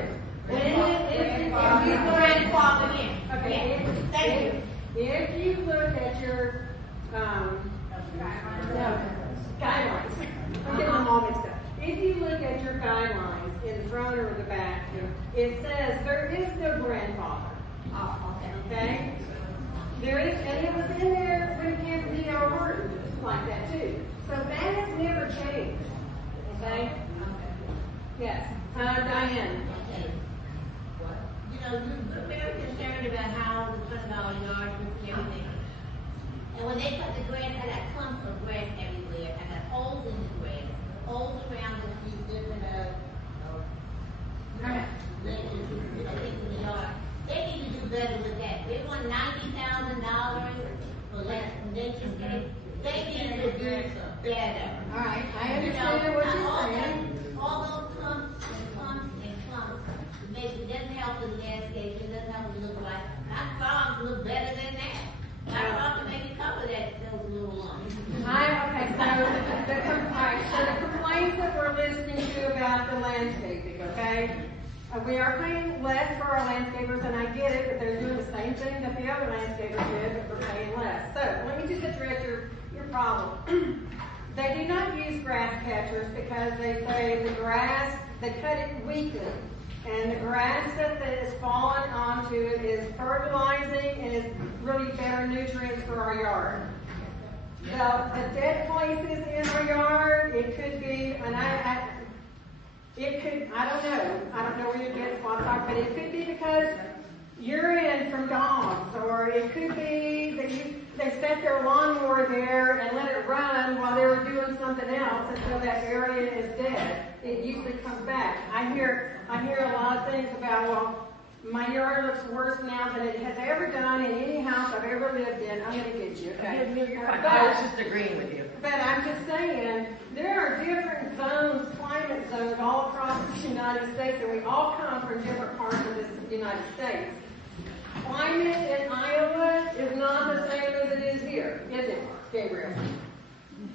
Grandfathered in. Okay. Yeah, thank you. If you look at your, guidelines, I'm getting them all mixed up. If you look at your guidelines in the front or the back, it says there is no grandfather. Oh, okay. Okay? There is, and it was in there when it came to D.R. Horton, like that too. So that has never changed. Okay? Yes. Diane. You know, we're very concerned about how the $20 yards and everything. And when they cut the grass, and that clumps of grass everywhere, and that holes in the grass, holes around these different, things in the yard. They need to do better with that. They want $90,000 for less convention fee. They need to do better. All right. I understand what you're saying. All those clumps and clumps and clumps, it doesn't help the landscape, it doesn't help it look like, my farms look better than that. My farm can maybe cover those little ones. Okay, so the complaints that we're listening to about the landscaping, okay? We are paying less for our landscapers, and I get it, but they're doing the same thing that the other landscapers did, but we're paying less. So, let me just address your problem. They do not use grass catchers because they say the grass, they cut it weekly. And the grass that is falling onto it is fertilizing and is really better nutrients for our yard. The dead places in our yard, it could be, and I don't know where your dead spots are, but it could be because urine from dogs, or it could be that they set their lawnmower there and let it run while they were doing something else until that area is dead. It usually comes back. I hear a lot of things about, well, my yard looks worse now than it has ever done in any house I've ever lived in. I'm going to get you, okay? I was just agreeing with you. But I'm just saying, there are different zones, climate zones all across the United States, and we all come from different parts of this United States. Climate in Iowa is not the same as it is here, is it, Gabriel?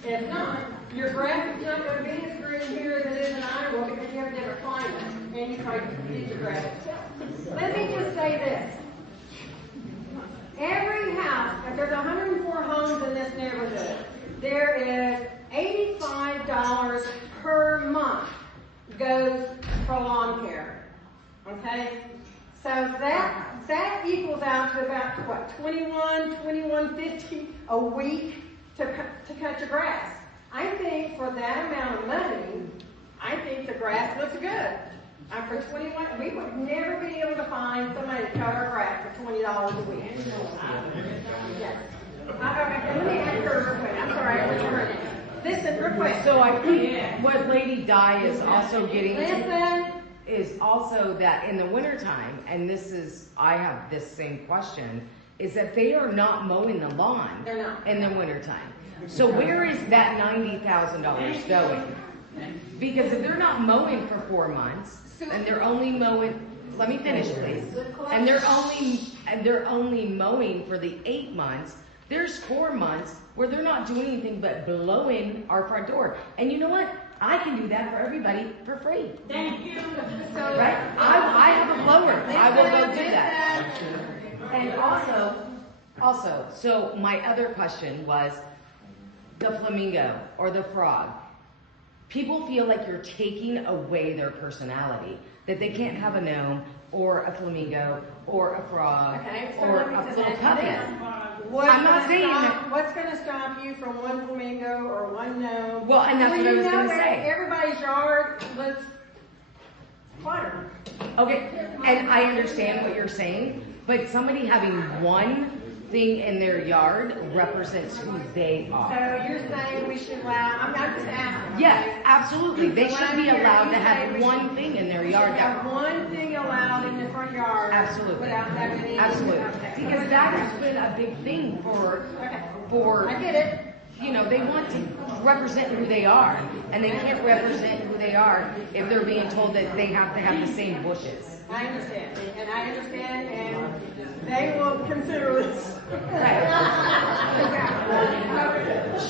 If not, your grass is not going to be as green here as it is in Iowa because you have a different climate, and you probably feed your grass. Let me just say this. Every house, if there's 104 homes in this neighborhood, there is $85 per month goes for lawn care. Okay? So that equals out to about what, $21.50 a week to cut your grass. I think for that amount of money, I think the grass looks good. For $21, we would never be able to find somebody to cut our grass for $20 a week. Yes. Let me ask her real quick. I'm sorry, I wasn't heard it. Listen, real quick. So I think what Lady Di is also getting to is also that in the wintertime, and I have this same question, is that they are not mowing the lawn in the wintertime. So where is that $90,000 going? Because if they're not mowing for 4 months, and they're only mowing, let me finish please, and they're only mowing for the 8 months, there's 4 months where they're not doing anything but blowing our front door. And you know what? I can do that for everybody for free. Thank you. Right? I have a blower. I will go do that. And also, so my other question was the flamingo or the frog. People feel like you're taking away their personality, that they can't have a gnome or a flamingo or a frog or a little puppet. I'm not saying that. What's going to stop you from one flamingo or one gnome? Well, and that's what I was going to say. Everybody's yard looks cluttered. Okay, and I understand what you're saying, but somebody having one thing in their yard represents who they are. So you're saying we should allow, I'm just asking. Yes, absolutely. They should be allowed to have one thing in their yard. That one thing allowed in the front yard. Absolutely. Without having any. Absolutely. Because that has been a big thing for I get it. You know, they want to represent who they are, and they can't represent who they are if they're being told that they have to have the same bushes. I understand, and they will consider this. Right.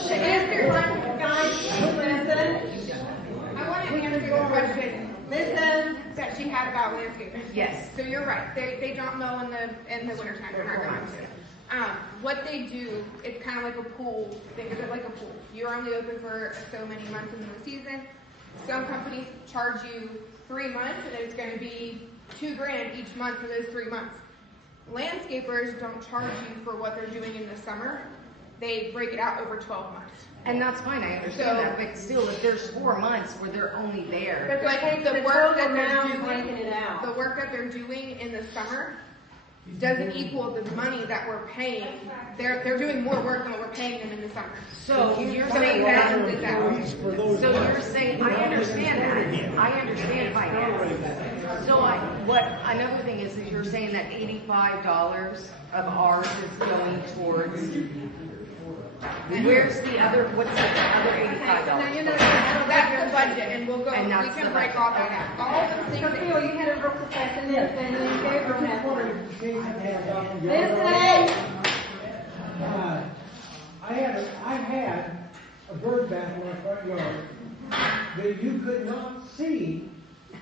To answer your question, guys, listen. I want to answer the question. Listen. That she had about landscaping. Yes. So you're right. They don't mow in the wintertime. They're not going to. What they do, it's kind of like a pool. Think of it like a pool. You're only open for so many months in the season. Some companies charge you 3 months, and it's going to be $2,000 each month for those 3 months. Landscapers don't charge you for what they're doing in the summer. They break it out over 12 months. And that's fine, I understand that, but still, if there's 4 months where they're only there. But the work that they're doing in the summer doesn't equal the money that we're paying. They're doing more work than what we're paying them in the summer. So you're saying that. So you're saying, I understand that. I understand finance. So another thing is that you're saying that $85 of ours is going towards. Where's the other? What's the other $85? That's the budget, and we can break all that out. All the things. So Phil, you had a real question this, and then Gabriel had one. I had a bird bath in my front yard that you could not see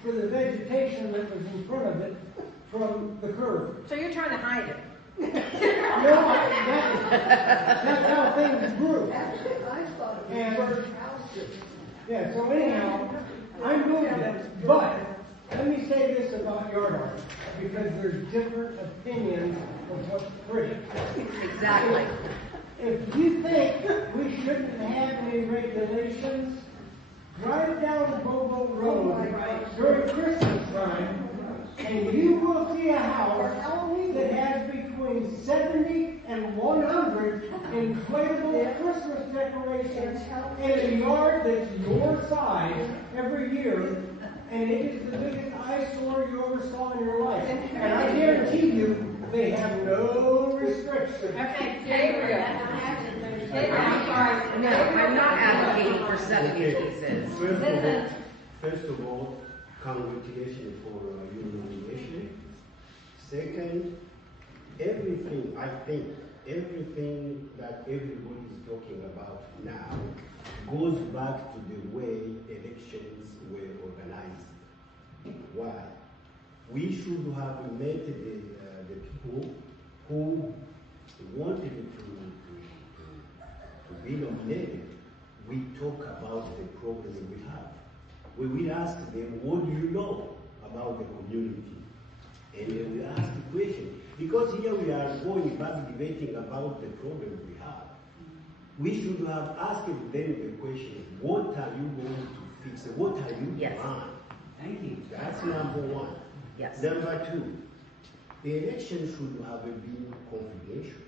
for the vegetation that was in front of it from the curb. So you're trying to hide it? No, that's how things grew. And, yeah, so anyhow, I moved it, but let me say this about yard art, because there's different opinions of what's pretty. Exactly. If you think we shouldn't have any regulations, drive down Bobo Road during Christmas time, and you will see a house that has between 70 and 100 inflatable Christmas decorations in a yard that's your size every year, and it is the biggest eyesore you ever saw in your life. And I guarantee you, they have no restrictions. Okay, Gabriel. I'm sorry. No, I'm not advocating for 70 pieces. First of all, congratulations for your nomination. Second, everything that everybody is talking about now goes back to the way elections were organized. Why? We should have met the people who wanted to be nominated. We talk about the problem we have. We will ask them, what do you know about the community? And then we ask the question. Because here we are going back debating about the problem we have. We should have asked them the question, what are you going to fix? What are you doing? Thank you. That's number one. Yes. Number two, the election should have been confidential.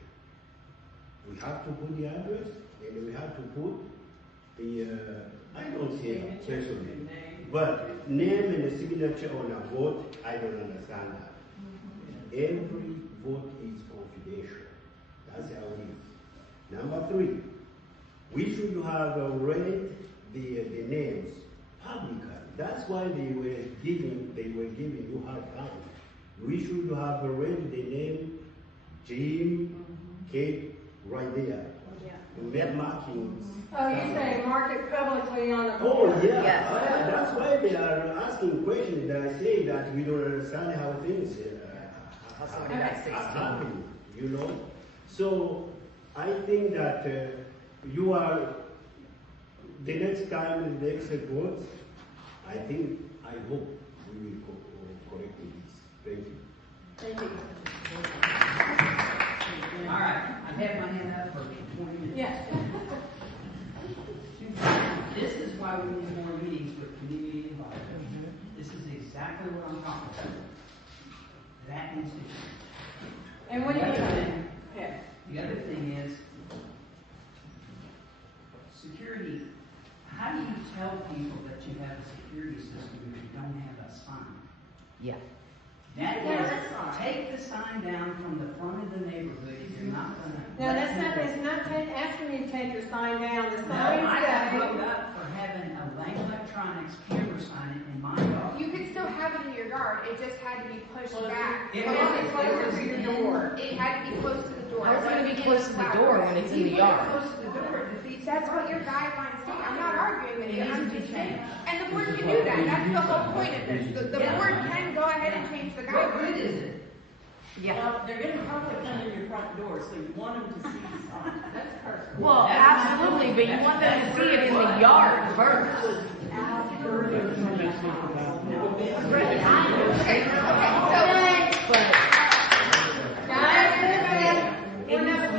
We have to put the address, and we have to put the, I don't say personally, but name and a signature on a vote, I don't understand that. Every vote is confidential. That's how it is. Number three, we should have read the names publicly. That's why they were giving you hard time. We should have read the name Jim, Kate, right there. Yeah. Markings. Oh, you say mark it publicly on the Oh, board. yeah. Yes. That's why they are asking questions that say that we don't understand how things happen, you know. So I think that you are, the next time, the next vote, I hope we will correct this. Thank you. Thank you. All right, I've had my hand up for 20 minutes. Yes. This is why we need more meetings with community involvement. This is exactly what I'm talking about. That institution. And what do you think? Yeah. The other thing is security. How do you tell people that you have a security system if you don't have a sign? Yeah. That is, take the sign down from the front of the neighborhood if you're not going to. No, that's not, it's not asking you to take your sign down. The sign I got says. voted up for having a Lang Electronics camera sign in my yard. You could still have it in your yard, it just had to be pushed back. It Closer was to your door. It had to be close to the door. How's it going to be close to the door when it's in the yard? Close to the door. That's what your guidelines state. I'm not arguing with you. I'm just saying. And the board can do that. That's the whole point of this. The board can go ahead and change the What good guidelines. is it? Yeah. Well, they're gonna probably come in your front door, so you want them to see the sign. That's personal. Well, absolutely, but you want them to see it in the yard first.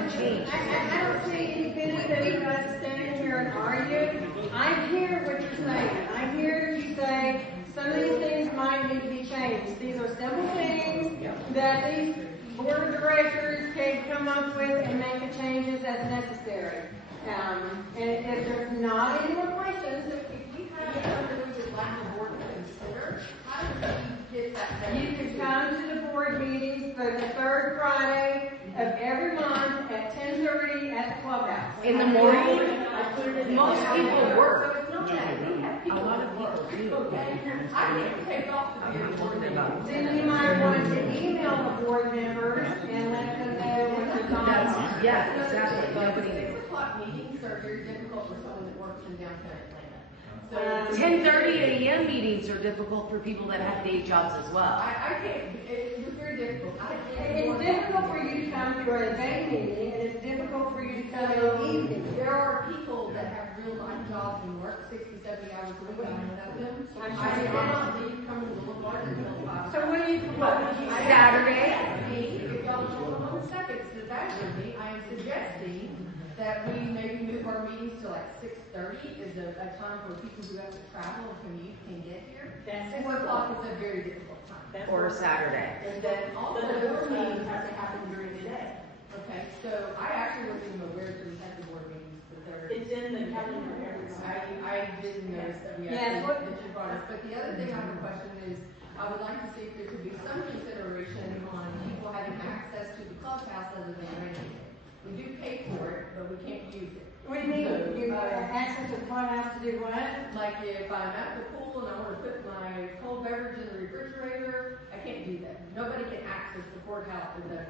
I don't see any benefit of us standing here and arguing. I hear what you're saying. I hear you say some of these things might need to be changed. These are simple things that these board of directors can come up with and make the changes as necessary. And if there's not any more questions, If we have something we would like the board to consider, how does you get that? you can come to the board meetings for the third Friday of every month at 10:30 at the clubhouse. In the morning, most people work. So it's not that we have people. A lot of people do. Okay, I can take off the board. Then you might want to email the board members and let them know what you're talking about. Yeah, exactly. Nobody 6 o'clock meetings are very difficult for someone that works in downtown Atlanta. So 10:30 a.m. meetings are difficult for people that have day jobs as well. I can't, it's very difficult. It's difficult for you to come to a day meeting, and it's difficult for you to come in the evening. There are people that have real life jobs and work 60, 70 hours a week, I know them. I cannot leave coming to the water until 5. So when you Saturday, if y'all don't know the seconds to that with me, I am suggesting that we maybe move our meetings to like 6:30 is a time where people who have to travel and commute can get here. 6 o'clock is a very difficult time. Or Saturday. And then also board meetings have to happen during the day. Okay, so I actually wasn't even aware that we had the board meetings, but they're. It's in the calendar. I didn't notice that we Yeah, actually, that you brought us. But the other thing I have a question is, I would like to see if there could be some consideration on people having access to the clubhouse other than renting it. We do pay for it, but we can't use it. What do you mean? You access to the clubhouse to do what? Like if I'm at the pool and I want to put my cold beverage in the refrigerator, I can't do that. Nobody can access the courthouse, the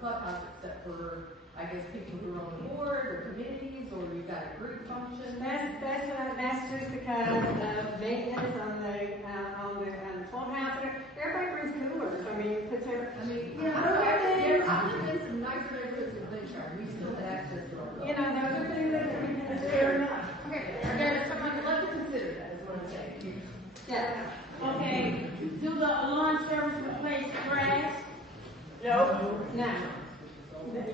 clubhouse, except for, I guess, people who are on the board or committees, or you've got a group function. That's just because of maintenance on the clubhouse. Everybody brings coolers. I mean, puts their. I've lived in some nicer neighborhoods in Glynshyre. We still have access to our. Those are things that we can consider. Okay, so I'd love to consider that, is what I'm saying. Yeah. Okay, do the lawn service replace grass? No.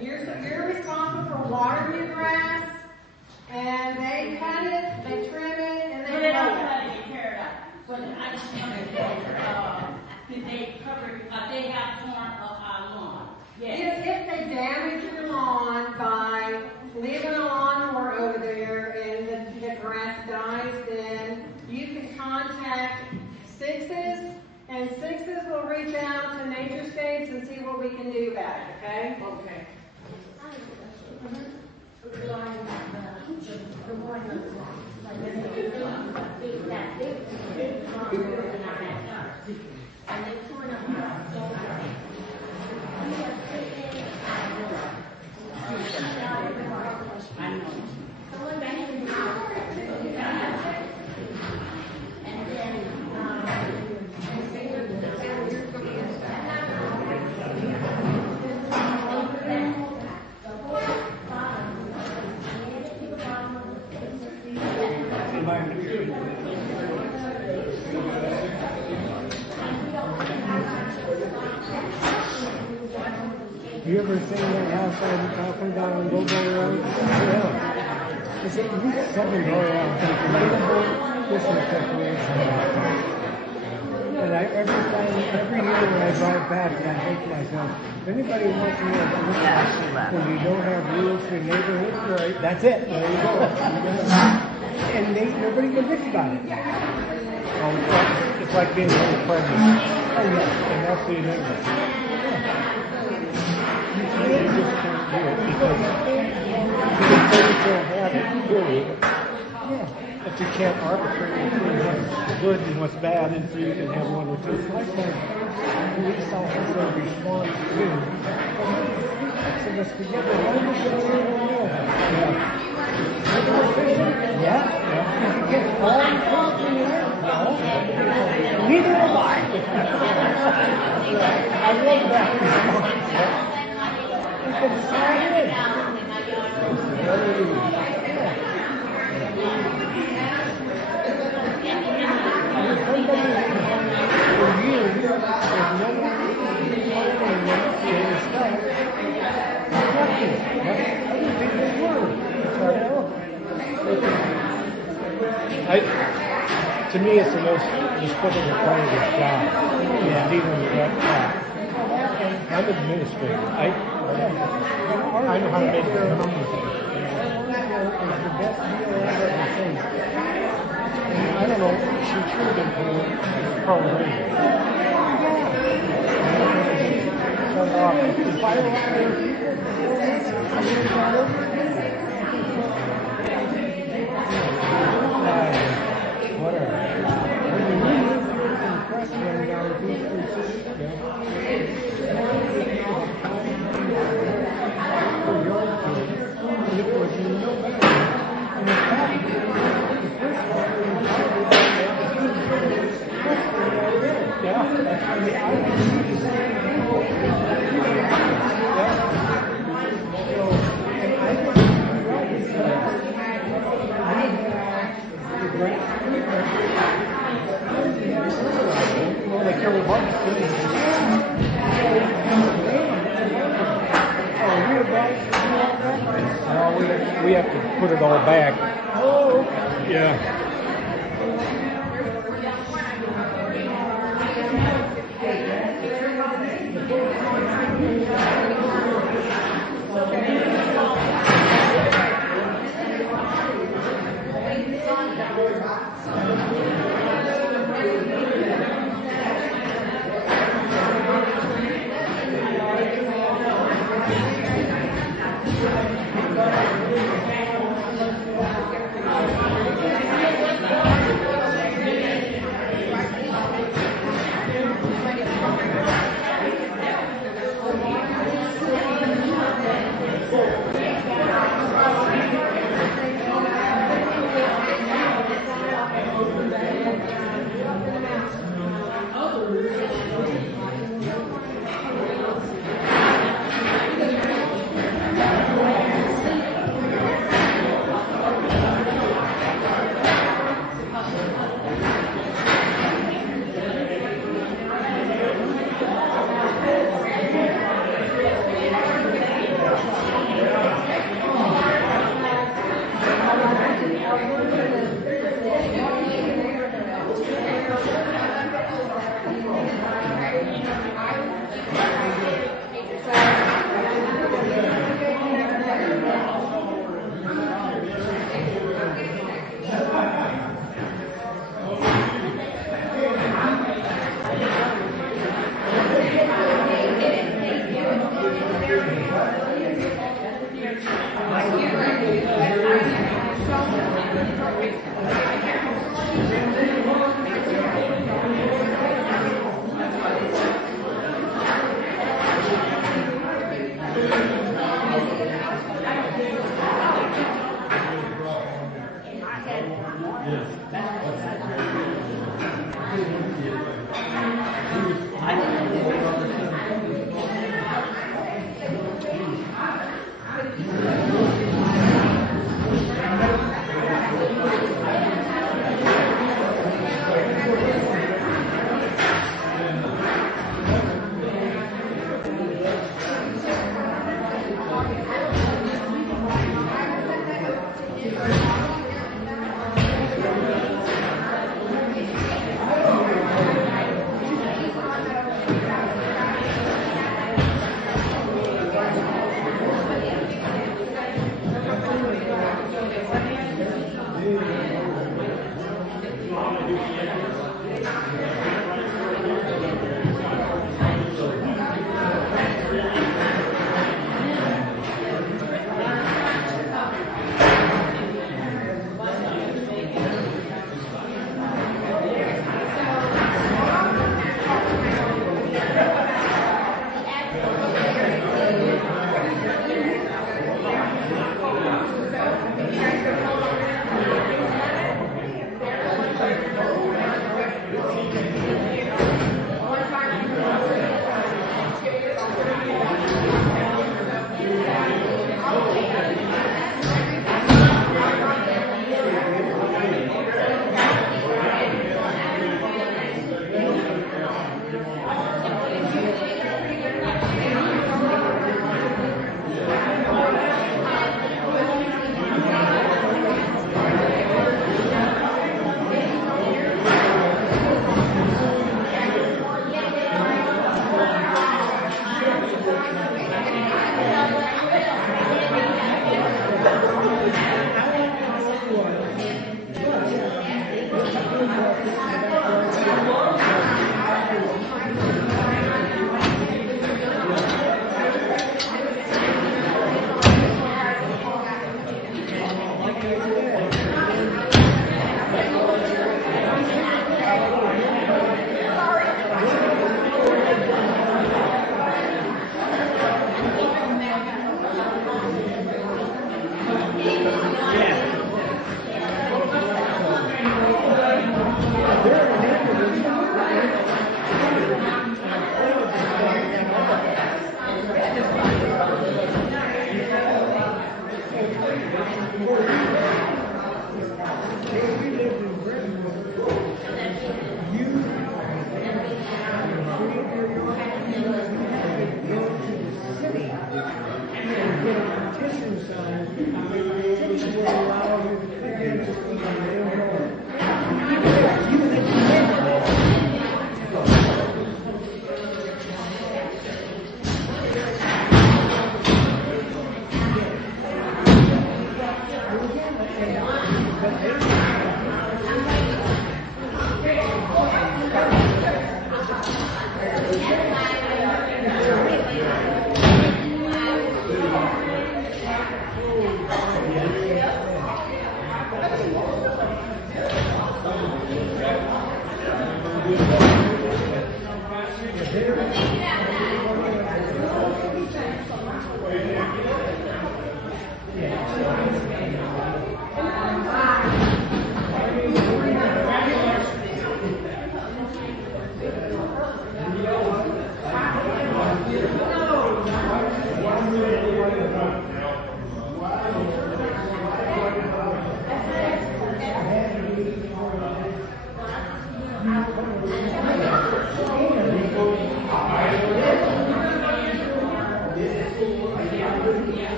You're responsible for watering your grass, and they cut it, they trim it, and So they they don't mow cut it. it and tear it up. But I just want to know, did they cover, they have torn up our lawn? Yes. If they damage your lawn by leaving a lawnmower over there and the grass dies, then you can contact Sixes, and Sixes will reach out to Naturescapes and see what we can do about it, okay? Okay. You ever seen that house I'm talking about on Bobo Road? Yeah. It's at least 7 door out. This is separation. And every year when I drive back, I think to myself, if anybody wants to know when you don't have rules for neighborhoods, right? That's it. There you go. And nobody can bitch about it. It's like being really pregnant. Oh yeah, and that's the neighborhood. You just can't do it because you can't have it, period. Yeah. But you can't arbitrate between what's good and what's bad, and so you can have one or two. It's like a police officer responds to accidents together. Why do you get Yeah. You get all the things in there? No. Neither am I. I love that response. To me, it's the most despicable part of this job. Yeah, even I'm administrator. I know how to make their numbers. It's the best deal I've ever seen. I don't know, she should have been prorated. If I were other people, I would have gone over whatever. When you live here in the press running down the beach for 6 weeks ago, for yard kids, it was no better. And in fact, the first one We have to put it all back. Oh, yeah.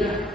Yeah.